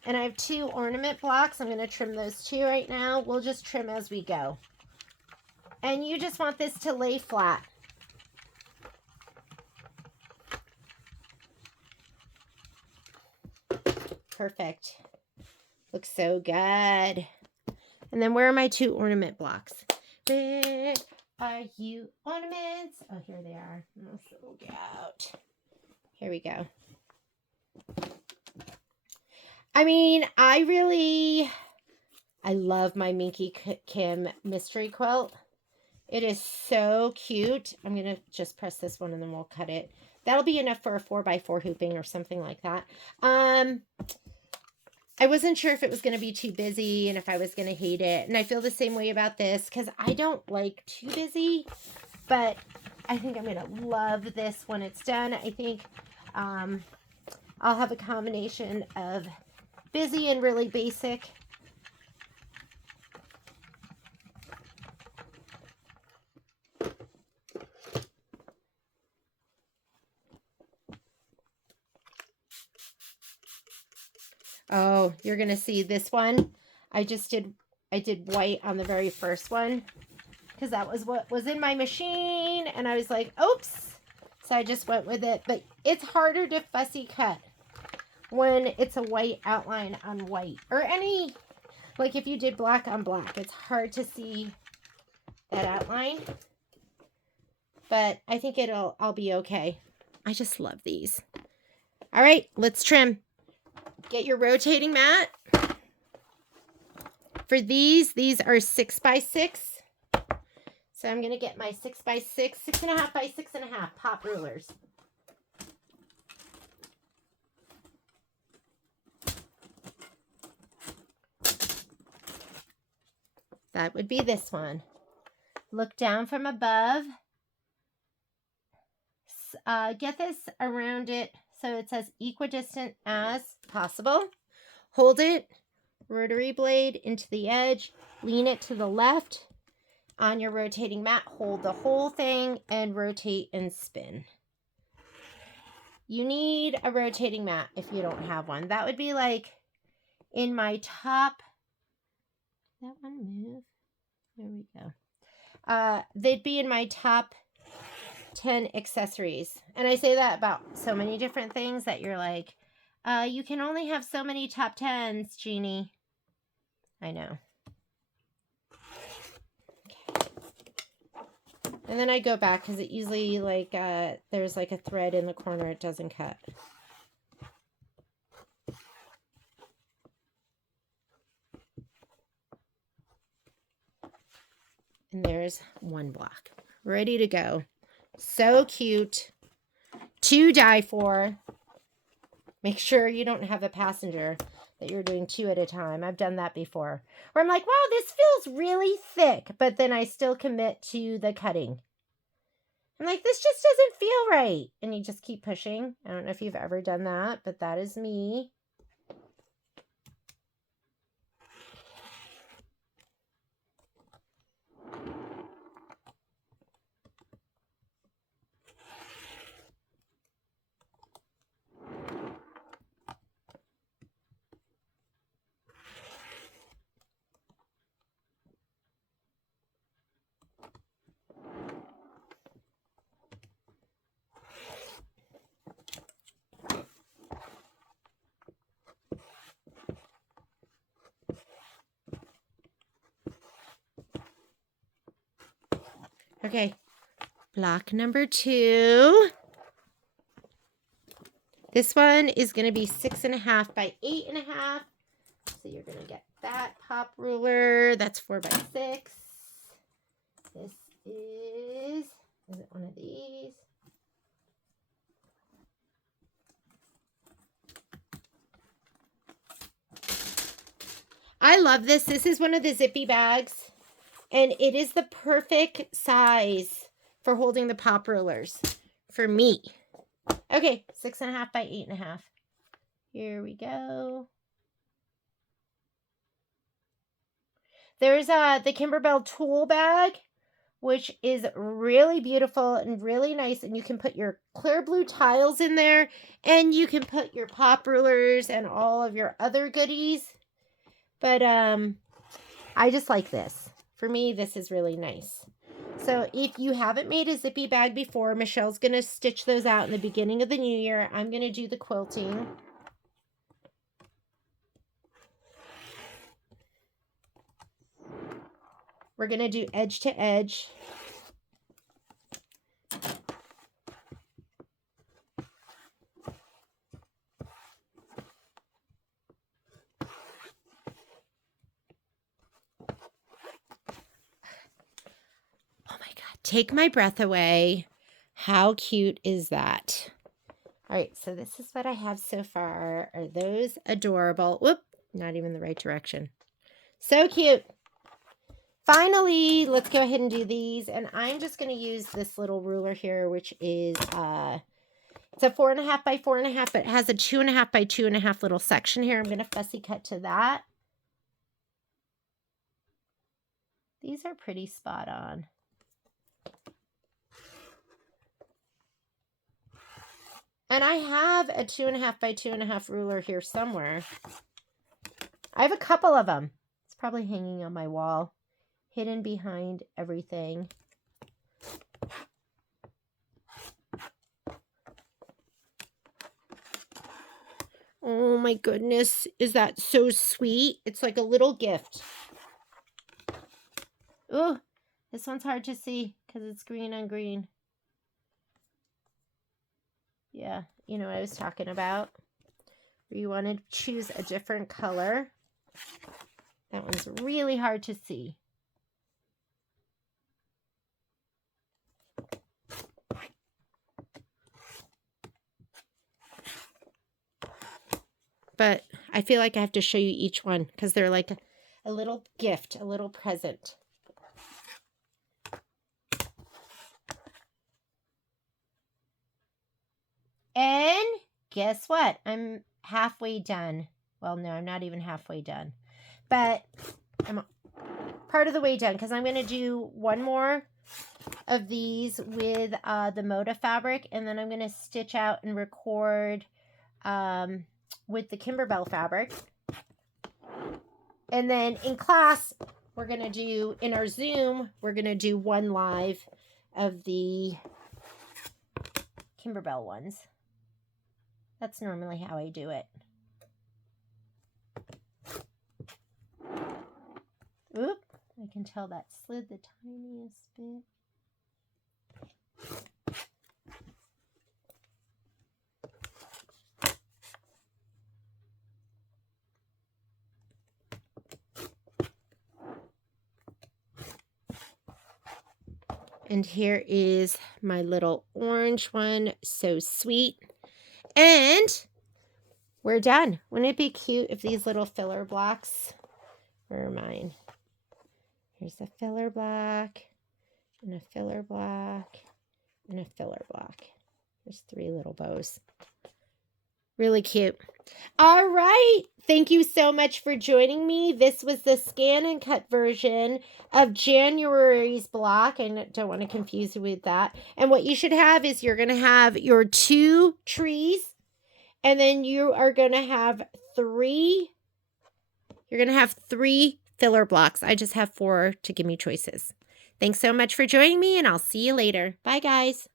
And I have 2 ornament blocks. I'm going to trim those 2 right now. We'll just trim as we go. And you just want this to lay flat. Perfect. Looks so good. And then where are my 2 ornament blocks? Where are you ornaments? Oh, here they are. Oh, so cute. Here we go. I mean, I love my Minky Kim mystery quilt. It is so cute. I'm going to just press this one and then we'll cut it. That'll be enough for a 4x4 hooping or something like that. I wasn't sure if it was going to be too busy and if I was going to hate it. And I feel the same way about this because I don't like too busy. But I think I'm going to love this when it's done. I think I'll have a combination of busy and really basic. Oh, you're going to see this one. I did white on the very first one because that was what was in my machine. And I was like, oops. So I just went with it. But it's harder to fussy cut when it's a white outline on white. Or any, like if you did black on black, it's hard to see that outline. But I think I'll be okay. I just love these. All right, let's trim. Get your rotating mat. For these are 6x6. So I'm going to get my 6x6, 6.5 by 6.5 pop rulers. That would be this one. Look down from above. Get this around it so it says equidistant as possible. Hold it, rotary blade into the edge, lean it to the left. On your rotating mat, hold the whole thing and rotate and spin. You need a rotating mat if you don't have one. That would be like in my top. That one move. There we go. They'd be in my top 10 accessories. And I say that about so many different things that you're like, you can only have so many top 10s, Jeannie. I know. Okay. And then I go back because it usually like there's like a thread in the corner it doesn't cut. And there's one block. Ready to go. So cute. To die for. Make sure you don't have a passenger that you're doing 2 at a time. I've done that before. Where I'm like, wow, this feels really thick. But then I still commit to the cutting. I'm like, this just doesn't feel right. And you just keep pushing. I don't know if you've ever done that, but that is me. Okay, block number 2. This one is going to be 6.5 by 8.5. So you're going to get that pop ruler. That's 4 by 6. This is it one of these? love this. This is one of the zippy bags. And it is the perfect size for holding the pop rulers for me. Okay, 6.5 by 8.5. Here we go. There's the Kimberbell tool bag, which is really beautiful and really nice. And you can put your clear blue tiles in there, and you can put your pop rulers and all of your other goodies. But I just like this. For me, this is really nice. So if you haven't made a zippy bag before, Michelle's going to stitch those out in the beginning of the new year. I'm going to do the quilting. We're going to do edge to edge. Oh my God, take my breath away. How cute is that? All right, so this is what I have so far. Are those adorable? Whoop, not even the right direction. So cute. Finally, let's go ahead and do these. And I'm just going to use this little ruler here, which is, it's a 4.5 by 4.5, but it has a 2.5 by 2.5 little section here. I'm going to fussy cut to that. These are pretty spot on. And I have a 2.5 by 2.5 ruler here somewhere. I have a couple of them. It's probably hanging on my wall, hidden behind everything. Oh my goodness, is that so sweet? It's like a little gift. Oh, this one's hard to see because it's green on green. Yeah, you know what I was talking about. Where you want to choose a different color. That one's really hard to see. But I feel like I have to show you each one because they're like a little gift, a little present. And guess what? I'm halfway done. Well, no, I'm not even halfway done. But I'm part of the way done because I'm going to do one more of these with the Moda fabric. And then I'm going to stitch out and record with the Kimberbell fabric. And then in class, we're going to do, in our Zoom, we're going to do one live of the Kimberbell ones. That's normally how I do it. Oop, I can tell that slid the tiniest bit. And here is my little orange one. So sweet. And we're done. Wouldn't it be cute if these little filler blocks were mine? Here's a filler block, and a filler block, and a filler block. There's 3 little bows. Really cute. All right. Thank you so much for joining me. This was the scan and cut version of January's block. I don't want to confuse you with that. And what you should have is you're going to have your 2 trees, and then you are going to have 3. You're going to have 3 filler blocks. I just have 4 to give me choices. Thanks so much for joining me, and I'll see you later. Bye, guys.